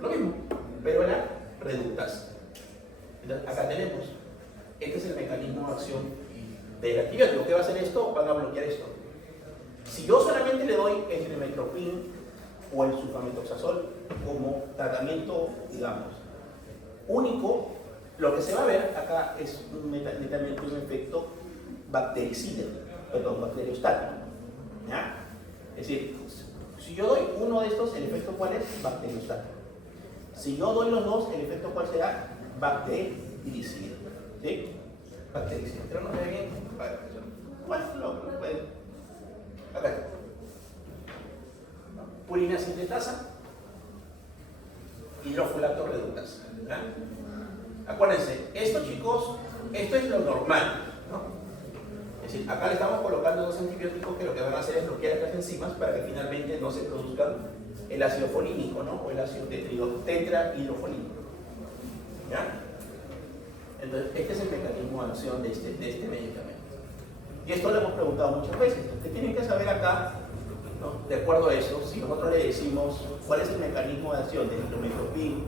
Lo mismo, pero la reductasa. Entonces, acá tenemos. Este es el mecanismo de acción del antibiótico. ¿Qué va a hacer esto? Van a bloquear esto. Si yo solamente le doy el trimestoprim o el sulfamethoxazol como tratamiento, digamos, único. Lo que se va a ver acá es netamente un efecto bactericida, perdón, bacteriostático. ¿Ya? Es decir, si yo doy uno de estos, ¿el efecto cuál es? Bacteriostático. Si yo doy los dos, ¿el efecto cuál será? Bactericida. ¿Sí? Bactericida. ¿Pero no se ve bien? Bueno, acá. Purina sintetasa, hidrofolato reductasa. ¿Ya? Acuérdense, esto, chicos, esto es lo normal, ¿no? Es decir, acá le estamos colocando dos antibióticos que lo que van a hacer es bloquear estas enzimas para que finalmente no se produzca el ácido folínico, ¿no? O el ácido tetrahidrofolínico. ¿Ya? Entonces, este es el mecanismo de acción de este medicamento. Y esto lo hemos preguntado muchas veces. Ustedes tienen que saber acá, ¿no? De acuerdo a eso, si nosotros le decimos cuál es el mecanismo de acción del indometropin,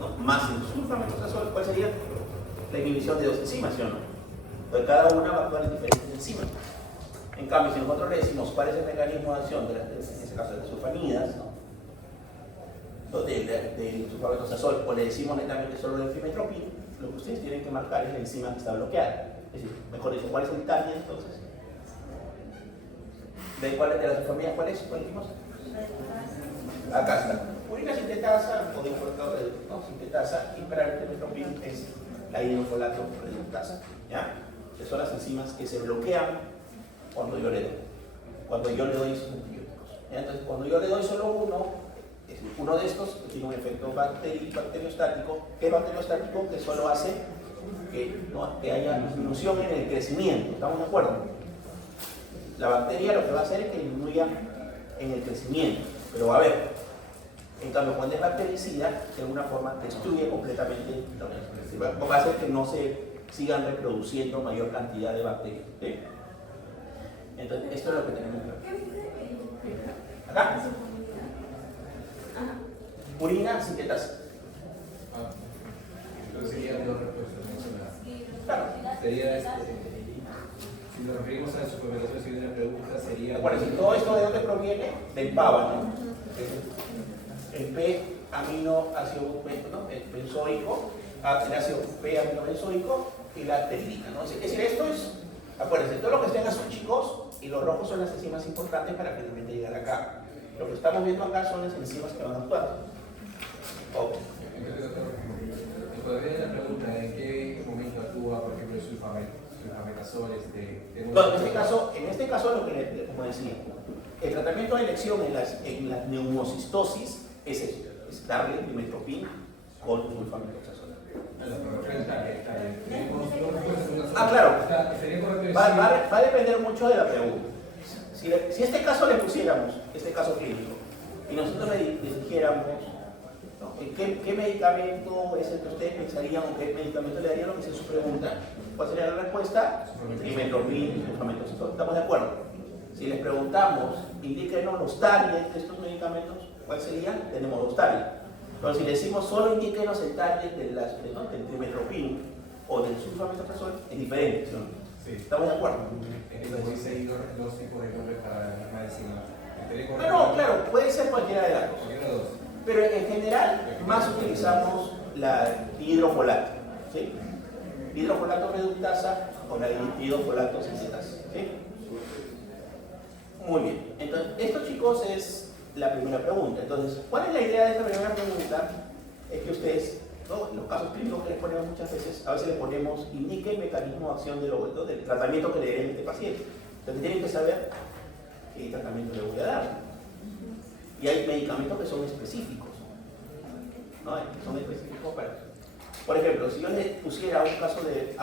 ¿no? Más el sulfamethoxazol, ¿cuál sería? La inhibición de dos enzimas, ¿sí o no? Entonces cada una va a actuar en diferentes enzimas. En cambio, si nosotros le decimos cuál es el mecanismo de acción, en este caso de las sulfamidas, ¿no? Del sulfamethoxazol, o le decimos netamente solo del fimetropin, lo que ustedes tienen que marcar es la enzima que está bloqueada. Es decir, mejor dicho, ¿cuál es el target entonces? ¿De las sulfamidas cuál es? ¿Cuál dijimos? Acá está. Purina sintetasa o hidrofolato reductasa, sintetasa, y para el fimetropin es la hidrofolato reductasa. ¿Ya? Que son las enzimas que se bloquean cuando yo le doy esos antibióticos. ¿Ya? Entonces, cuando yo le doy solo uno de estos tiene un efecto bacteriostático. ¿Qué es bacteriostático? Que solo hace que haya disminución en el crecimiento. ¿Estamos de acuerdo? La bacteria lo que va a hacer es que disminuya en el crecimiento, pero va a haber. En cambio, cuando es bactericida, de alguna forma destruye completamente va a hacer que no se sigan reproduciendo mayor cantidad de bacterias. ¿Sí? Entonces, esto es lo que tenemos que ver. Acá. Purina sintetasa. Entonces sería dos respuestas. Claro. Sería si nos referimos a la suplementación, si una pregunta sería. Bueno, si todo esto de dónde proviene, del PABA, ¿no? El P-aminoácido benzoico, el ácido P-aminobenzoico y la pteridina, ¿no? Es decir, esto es, acuérdense, todo lo que está en azul, chicos, y los rojos son las enzimas importantes para finalmente llegar acá. Lo que estamos viendo acá son las enzimas que van a actuar. Okay. Me podría la pregunta, ¿en qué momento actúa, por ejemplo, el sulfametazol? En este caso, lo que, como decía, el tratamiento de elección en la neumocistosis es eso, es darle fimetropin con sulfamethoxazol. Claro. Va a depender mucho de la pregunta. Si este caso le pusiéramos, este caso clínico, y nosotros le dijéramos, ¿no? ¿Qué medicamento es el que ustedes pensarían o qué medicamento le darían, lo que es su pregunta? ¿Cuál sería la respuesta? Fimetropin, sulfamethoxazol. ¿Estamos de acuerdo? Si les preguntamos, indíquenos los targets de estos medicamentos, ¿cuál serían? Tenemos dos targets. Pero si le decimos solo indíquenos el target del fimetropin o del sulfamethoxazol, es diferente, ¿no? Sí. ¿Estamos de acuerdo? Entonces, seguido dos tipos de nombres para la misma medicina. No, claro, puede ser cualquiera de las dos. Cualquiera de dos. Pero en general, más utilizamos la hidrofolato, ¿sí? Hidrofolato reductasa o la hidrofolato sintetasa, ¿sí? Muy bien. Entonces, esto, chicos, es la primera pregunta. Entonces, ¿cuál es la idea de esta primera pregunta? Es que ustedes, ¿no? En los casos clínicos que les ponemos muchas veces, a veces le ponemos indique el mecanismo de acción del tratamiento que le den a este paciente. Entonces, tienen que saber qué tratamiento le voy a dar. Y hay medicamentos que son específicos, ¿no? Que son específicos para eso. Por ejemplo, si yo le pusiera un caso de,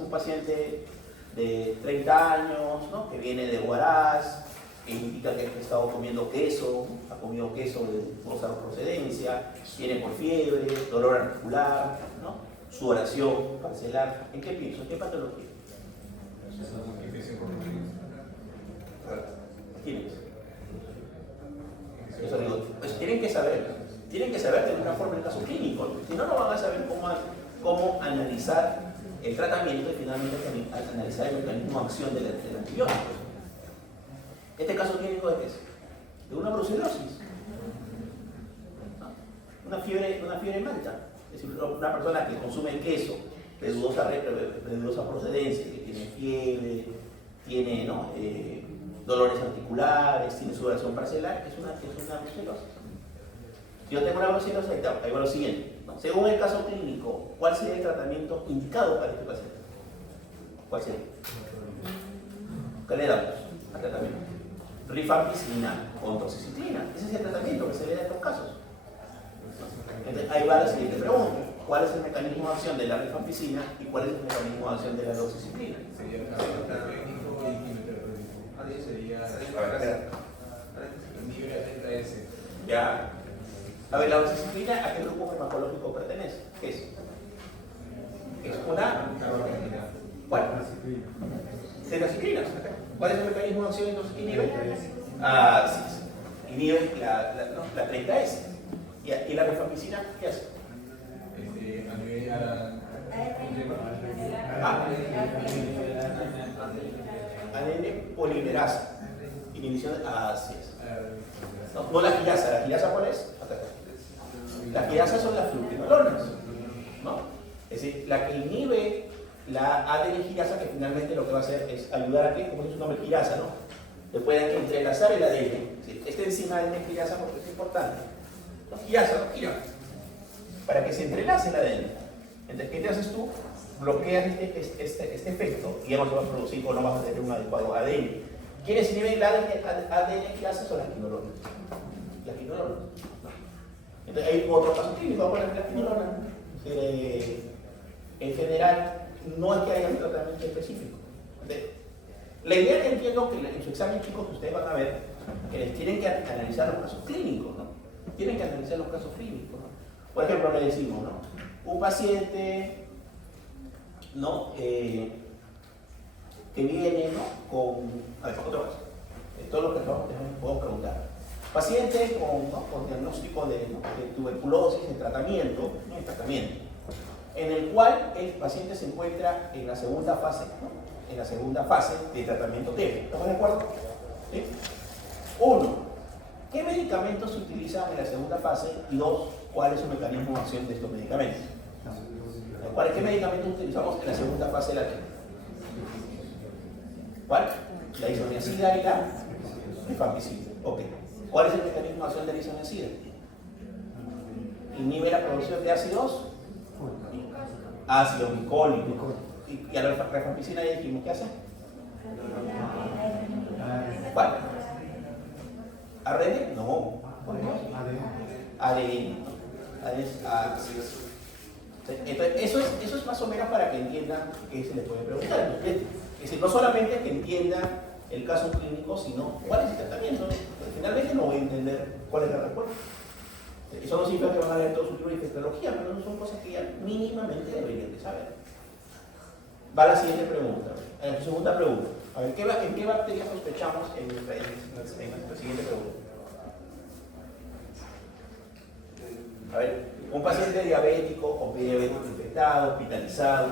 un paciente de 30 años, ¿no? Que viene de Huaraz, que indica que ha estado comiendo queso, ha comido queso de dudosa procedencia, viene por fiebre, dolor articular, ¿no? Sudoración parcelar. ¿En qué pienso? ¿En qué patología? ¿Quién es? Eso digo, pues tienen que saber de alguna forma el caso clínico, si no, no van a saber cómo analizar el tratamiento y finalmente analizar el mecanismo de acción del antibiótico. ¿Este caso clínico de qué es? De una brucelosis. una fiebre malta. Es decir, una persona que consume queso de dudosa procedencia, que tiene fiebre, tiene dolores articulares, tiene sudoración parcelar, es una brucelosis. Si yo tengo una brucelosis, ahí va lo siguiente. Según el caso clínico, ¿cuál sería el tratamiento indicado para este paciente? ¿Cuál sería? ¿Qué le damos al tratamiento? Rifampicina con doxiciclina. Ese es el tratamiento que se le da en estos casos. Entonces, ahí va la siguiente pregunta. ¿Cuál es el mecanismo de acción de la rifampicina y cuál es el mecanismo de acción de la doxiciclina? Sería cardiológico y quimioterapéutico. Sería el nivel de S. Ya. A ver, la doxiciclina, ¿a qué grupo farmacológico pertenece? ¿Qué es? Es una... ¿Cuál? Tetraciklina. ¿Cuál es el mecanismo de acción entonces que inhibe? Ah, sí. Inhibe la 30S. ¿Y la rifampicina qué hace? ADN polimerasa. Inhibición de... así es. No la quirasa. ¿La quirasa cuál es? Las quirasas son las fluoquinolonas, ¿no? Es decir, la que inhibe la ADN quirasa, que finalmente lo que va a hacer es ayudar a que, como dice su nombre, quirasa, ¿no? Le puedan entrelazar el ADN. ¿Sí? Esta enzima ADN quirasa porque es importante. ¿No? Quirasa, ¿no? Quira. Para que se entrelace el ADN. Entonces, ¿qué te haces tú? Bloqueas este efecto y ya no se va a producir o no vas a tener un adecuado ADN. ¿Quiénes inhiben el ADN quirasa? Son las quinolonas. Las quinolonas. Entonces, hay otro caso clínico, vamos a poner la quinolona. En general, no es que haya un tratamiento específico. Entonces, la idea que entiendo que en su examen, chicos, que ustedes van a ver, que les tienen que analizar los casos clínicos, ¿no? Tienen que analizar los casos clínicos, ¿no? Por ejemplo, le decimos, ¿no? Un paciente, ¿no? Que viene, ¿no? Con... A ver, otro caso. Todo lo que podemos preguntar. Paciente con diagnóstico de tuberculosis, de tratamiento, en el cual el paciente se encuentra en la segunda fase, ¿no? En la segunda fase de tratamiento TEP. ¿Estamos de acuerdo? ¿Sí? 1. ¿Qué medicamentos se utilizan en la segunda fase? Y 2. ¿Cuál es su mecanismo de acción de estos medicamentos? ¿Qué medicamentos utilizamos en la segunda fase de la TEP? ¿Cuál? La isoniazida y la rifampicina. Ok. ¿Cuál es el mecanismo de acción de la isoniazida? Inhibe la producción de ácido glicólico. ¿Y a la rifampicina ya dijimos qué hace? ¿Cuál? ¿ARN? No. ADN. Entonces, eso es más o menos para que entiendan qué se les puede preguntar. Es decir, no solamente que entiendan el caso clínico, sino cuál es el tratamiento. Finalmente no voy a entender cuál es la respuesta. Eso no significa que van a leer todo su libro de infectología, pero no son cosas que ya mínimamente deberían de saber. Va la siguiente pregunta. Su segunda pregunta. A ver, ¿en qué bacteria sospechamos en nuestra siguiente pregunta? A ver, un paciente diabético o diabético infectado, hospitalizado.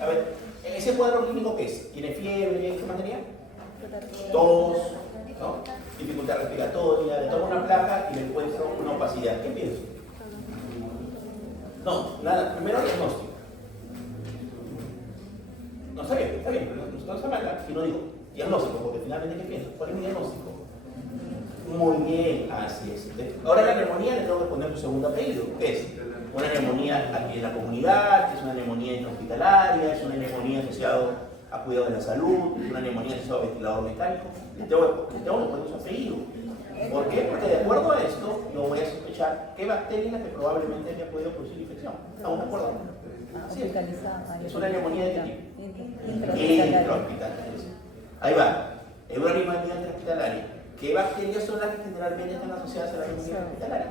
A ver, ¿ese cuadro clínico qué es? ¿Tiene fiebre? ¿Qué más tenía? Tos, ¿no? Dificultad respiratoria, le tomo una placa y le encuentro una opacidad. ¿Qué pienso? No, nada. Primero diagnóstico. No, está bien, pero no está mal, y no digo diagnóstico, porque finalmente ¿qué pienso? ¿Cuál es mi diagnóstico? Muy bien, así es. Ahora la neumonía le tengo que poner su segundo apellido. ¿Qué es? Una neumonía aquí en la comunidad, es una neumonía intrahospitalaria, es una neumonía asociada a cuidado de la salud, es una neumonía asociada a ventilador mecánico. Le tengo que poner su apellido. ¿Por qué? Porque de acuerdo a esto, yo voy a sospechar qué bacteria es la que probablemente haya podido producir infección. ¿Estamos de acuerdo? Así es. Es una neumonía de qué tipo? Intrahospitalaria. Ahí va. Es una neumonía intrahospitalaria. ¿Qué bacterias son las que generalmente están asociadas a la neumonía intrahospitalaria?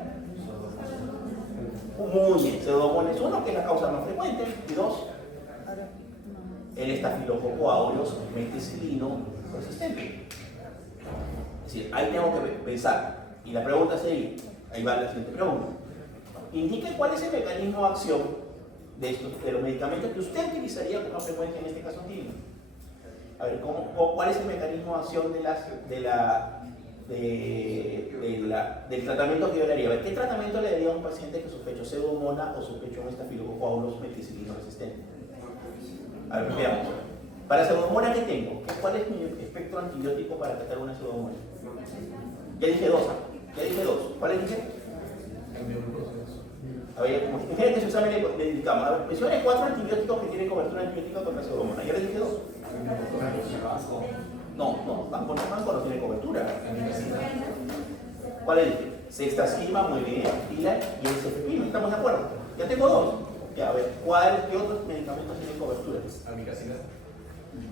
Muy bien. Pseudomonas 1, que es la causa más frecuente, y 2, el estafilococo aureus meticilino resistente. Es decir, ahí tengo que pensar. Y la pregunta sería, ahí va la siguiente pregunta. Indique cuál es el mecanismo de acción de los medicamentos que usted utilizaría con más frecuencia en este caso clínico. A ver, ¿cuál es el mecanismo de acción de del tratamiento que yo le haría. A ver, ¿qué tratamiento le daría a un paciente que sospecho Pseudomonas o sospecho un estafilococo aureus meticilino resistente? A ver, veamos. Para Pseudomonas, ¿qué tengo? ¿Cuál es mi espectro antibiótico para tratar una Pseudomonas? Ya dije dos. ¿Cuáles dije? A ver, imagínate que su examen le dedicamos. A ver, mencionen 4 antibióticos que tienen cobertura antibiótica contra Pseudomonas. Ya les dije 2. No, banco no tiene cobertura. ¿Cuál es? Sextacima, muy bien, pila y el cefepime, ¿estamos de acuerdo? Ya tengo 2. Ya, a ver, ¿qué otros medicamentos tienen cobertura? Amicacina.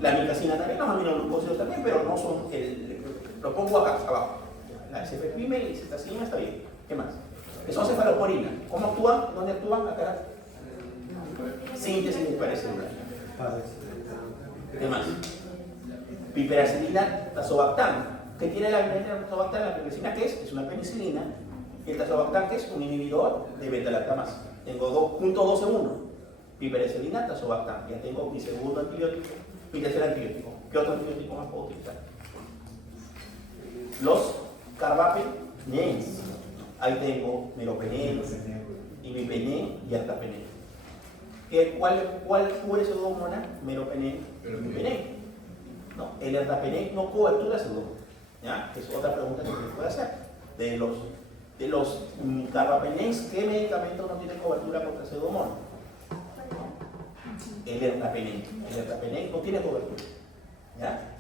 La amicacina también, los aminoglucósidos también, pero no son lo pongo acá, abajo. La cefepime y el sextacima está bien. ¿Qué más? Que son cefalosporinas. ¿Cómo actúan? ¿Dónde actúan? Acá. Síntesis de hipercelular. ¿Qué más? Piperacilina, tazobactam. ¿Qué tiene la tazobactam? La piperacilina, ¿qué es? Es una penicilina. Y el tazobactam, ¿qué es? Un inhibidor de beta-lactamasa. Tengo punto 2 en 1. Piperacilina, tazobactam. Ya tengo mi segundo antibiótico, mi tercer antibiótico. ¿Qué otro antibiótico más puedo utilizar? Los carbapenems. Ahí tengo meropenem, imipenem y artapenem. ¿Cuál cubre Pseudomonas? Meropenem, imipenem. No, el ertapenem no cobertura Pseudomonas. ¿Ya? Es otra pregunta que se puede hacer. De los carbapenems, ¿qué medicamento no tiene cobertura contra Pseudomonas? El ertapenem. El ertapenem no tiene cobertura. ¿Ya?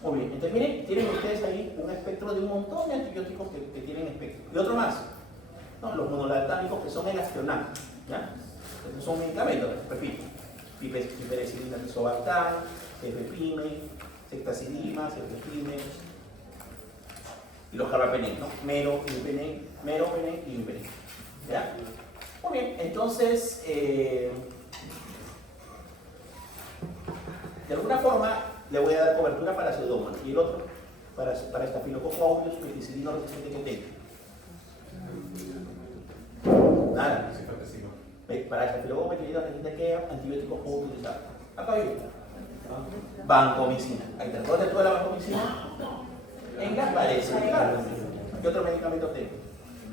Muy bien, entonces miren, tienen ustedes ahí un espectro de un montón de antibióticos que tienen espectro. Y otro más, ¿no? Los monolactámicos que son elastionados, ¿ya? Estos son medicamentos, repito, piperacilina, tazobactam, cefepime, sextacilima, cefepime, y los carbapenem, ¿no? Meropenem y imipenem, ¿ya? Muy bien, entonces, de alguna forma, le voy a dar cobertura para Pseudomonas. Y el otro, para Staphylococcus aureus meticilino resistente que tengo. Nada. Para Staphylococcus meticilino resistente, ¿qué antibióticos puedo utilizar? Acá hay vancomicina. Ahí está. ¿Dónde actúa la vancomicina? En las paredes celulares. ¿Qué otro medicamento tengo?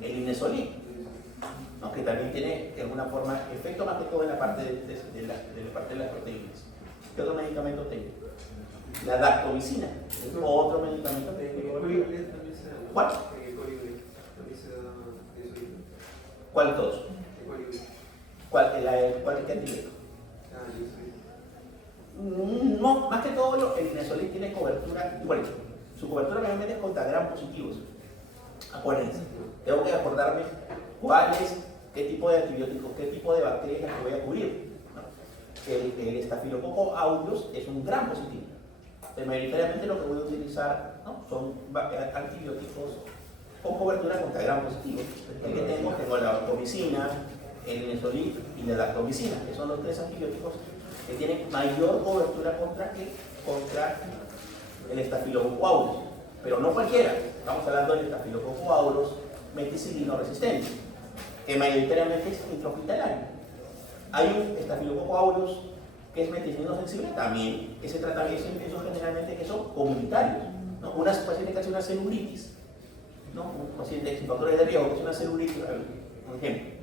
El Inesolid, ¿no? Que también tiene de alguna forma efecto más que todo en la parte de las proteínas. ¿Qué otro medicamento tengo? La dactomicina, es otro medicamento que... ¿Cuál? ¿Cuál todos? ¿Cuál es el antibiótico? No, más que todo el Inesolid tiene cobertura, bueno, su cobertura realmente es contra gram positivos. Acuérdense, tengo que acordarme qué tipo de antibióticos, qué tipo de bacterias que voy a cubrir, ¿no? El Staphylococcus aureus es un gram positivo. Mayoritariamente lo que voy a utilizar, ¿no? Son antibióticos con cobertura contra gram positivo. El que tengo la vancomicina, el Inesolid y la dactomicina, que son los 3 antibióticos que tienen mayor cobertura contra el Staphylococcus aureus. Pero no cualquiera, estamos hablando del Staphylococcus aureus meticilino resistente, que mayoritariamente es intrahospitalario. Hay un Staphylococcus aureus que es meticilino sensible también, que se trata de esos generalmente que son comunitarios, ¿no? Unas pacientes que hacen una celulitis, ¿no? Un paciente sin factores de riesgo que hace una celulitis, por ejemplo.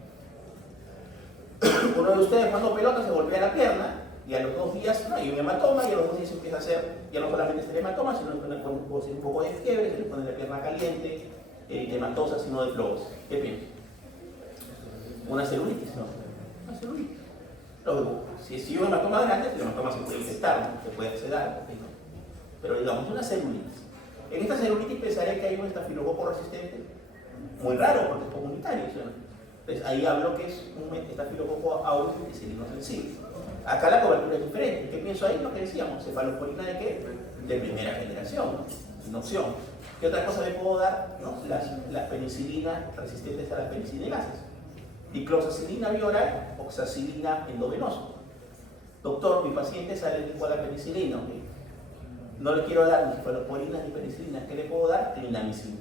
Uno de ustedes cuando pelota se golpea la pierna y a los 2 días no hay un hematoma y a los 2 días se empieza a hacer, ya no solamente es el hematoma, sino que puede ser un poco de fiebre, se le pone la pierna caliente, eritematosa, sino de flogos. ¿Qué piensan? ¿Una celulitis? No. Una celulitis. Luego, si un hematoma grande, el hematoma se puede infectar, ¿no? Se puede sedar, ¿no? Pero digamos una celulitis. En esta celulitis pensaré que hay un estafilococo resistente, muy raro porque es comunitario, ¿sí? Entonces ahí hablo que es un estafilococo aureus meticilino sensible. Acá la cobertura es diferente. ¿Qué pienso ahí? Lo que decíamos, cefalosporina de qué? De primera generación, ¿no? Sin opción. ¿Qué otra cosa le puedo dar? ¿No? Las penicilinas resistentes a las penicilinases. Dicloxacilina bioral, oxacilina endovenoso. Doctor, mi paciente es alérgico a la penicilina, ¿ok? No le quiero dar ni cefalosporinas ni penicilinas. ¿Qué le puedo dar? Clindamicina,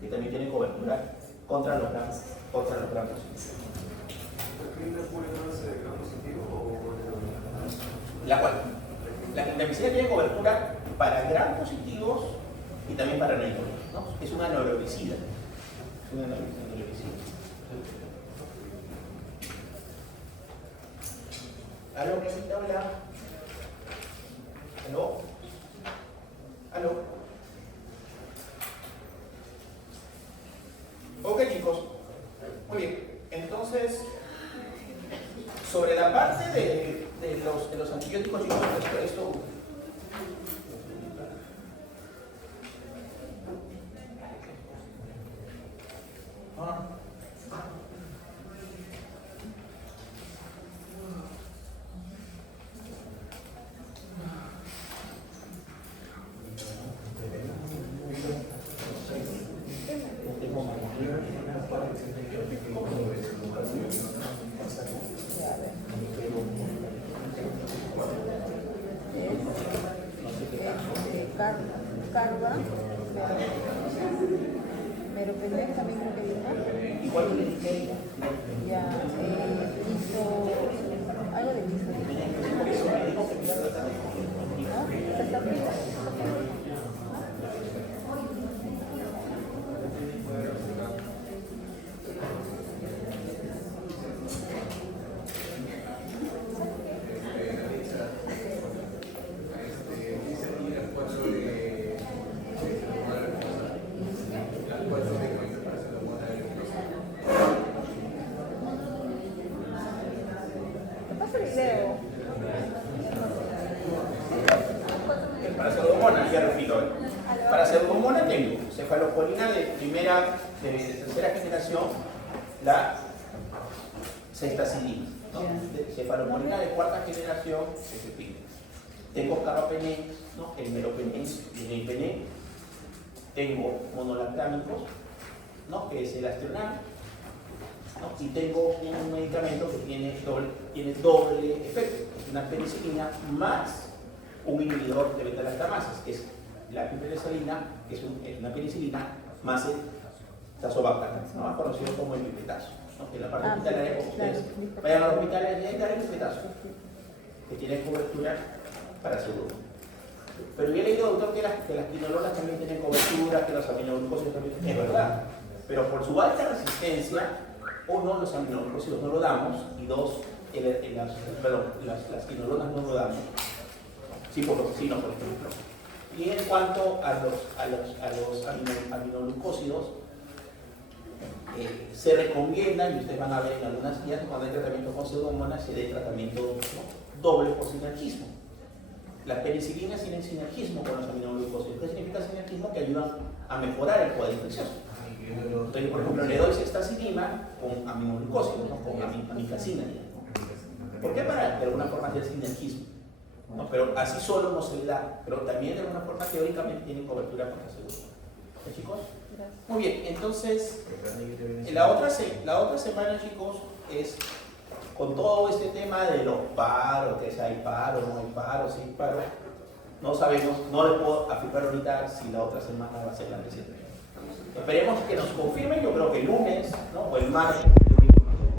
que también tiene cobertura contra los gramos positivos. ¿La cual? La clindamicina tiene cobertura para gram positivos y también para neurólogos, ¿no? Es una neurocida. Es una neurocida. ¿Aló, Clemita? Hola. ¿Aló? ¿Aló? Ok, chicos. Muy bien. Entonces, sobre la parte de los antibióticos, chicos, esto Carva, Meropenem también creo que dijo. igual le dije Ya, hizo algo de liso. ¿No? Se está aplicando. Para pseudomonas, ya repito, para pseudomonas tengo cefalosporina de tercera generación, la cestacilina, ¿no? Cefalosporina de cuarta generación, cefepime. Tengo carbapenem, ¿no? El meropenem, el ipenem. Tengo monolactámicos, ¿no? Que es el astronal, ¿no? Y tengo un medicamento que tiene doble efecto, es una penicilina más un inhibidor de beta-lactamases, que es la piperacilina, que es una penicilina más el tazobactam, ¿no? Más conocido como el pipetazo, ¿no? En la parte hospitalaria, como ustedes vayan a los hospitales, y hay el pipetazo, que tiene cobertura para salud. Pero yo he leído, doctor, que las quinolonas también tienen cobertura, que los aminoglucósidos también tienen, es verdad, pero por su alta resistencia, uno, los aminoglucósidos no lo damos, y dos, las quinolonas no lo damos. Ciprofloxacino, por ejemplo. Y en cuanto a los aminoglucósidos, se recomienda, y ustedes van a ver en algunas guías, cuando hay tratamiento con pseudomonas, se dé tratamiento, ¿no? Doble por sinergismo. Las penicilinas tienen sinergismo con los aminoglucósidos. ¿Qué significa sinergismo? Que ayudan a mejorar el poder infeccioso. Entonces, por ejemplo, le doy cestacilina con aminoglucósidos, ¿no? Con amicacina. ¿Por qué? Para de alguna forma hacer sinergismo. No, pero así solo no se le da, pero también de alguna forma teóricamente tienen cobertura contra seguro. ¿Sí, chicos? Gracias. Muy bien, entonces la otra semana, chicos, es con todo este tema de los paros, que si hay paro, no hay paro, si hay paro, no sabemos, no les puedo afirmar ahorita si la otra semana va a ser la reciente. Esperemos que nos confirmen, yo creo que el lunes, ¿no? O el martes.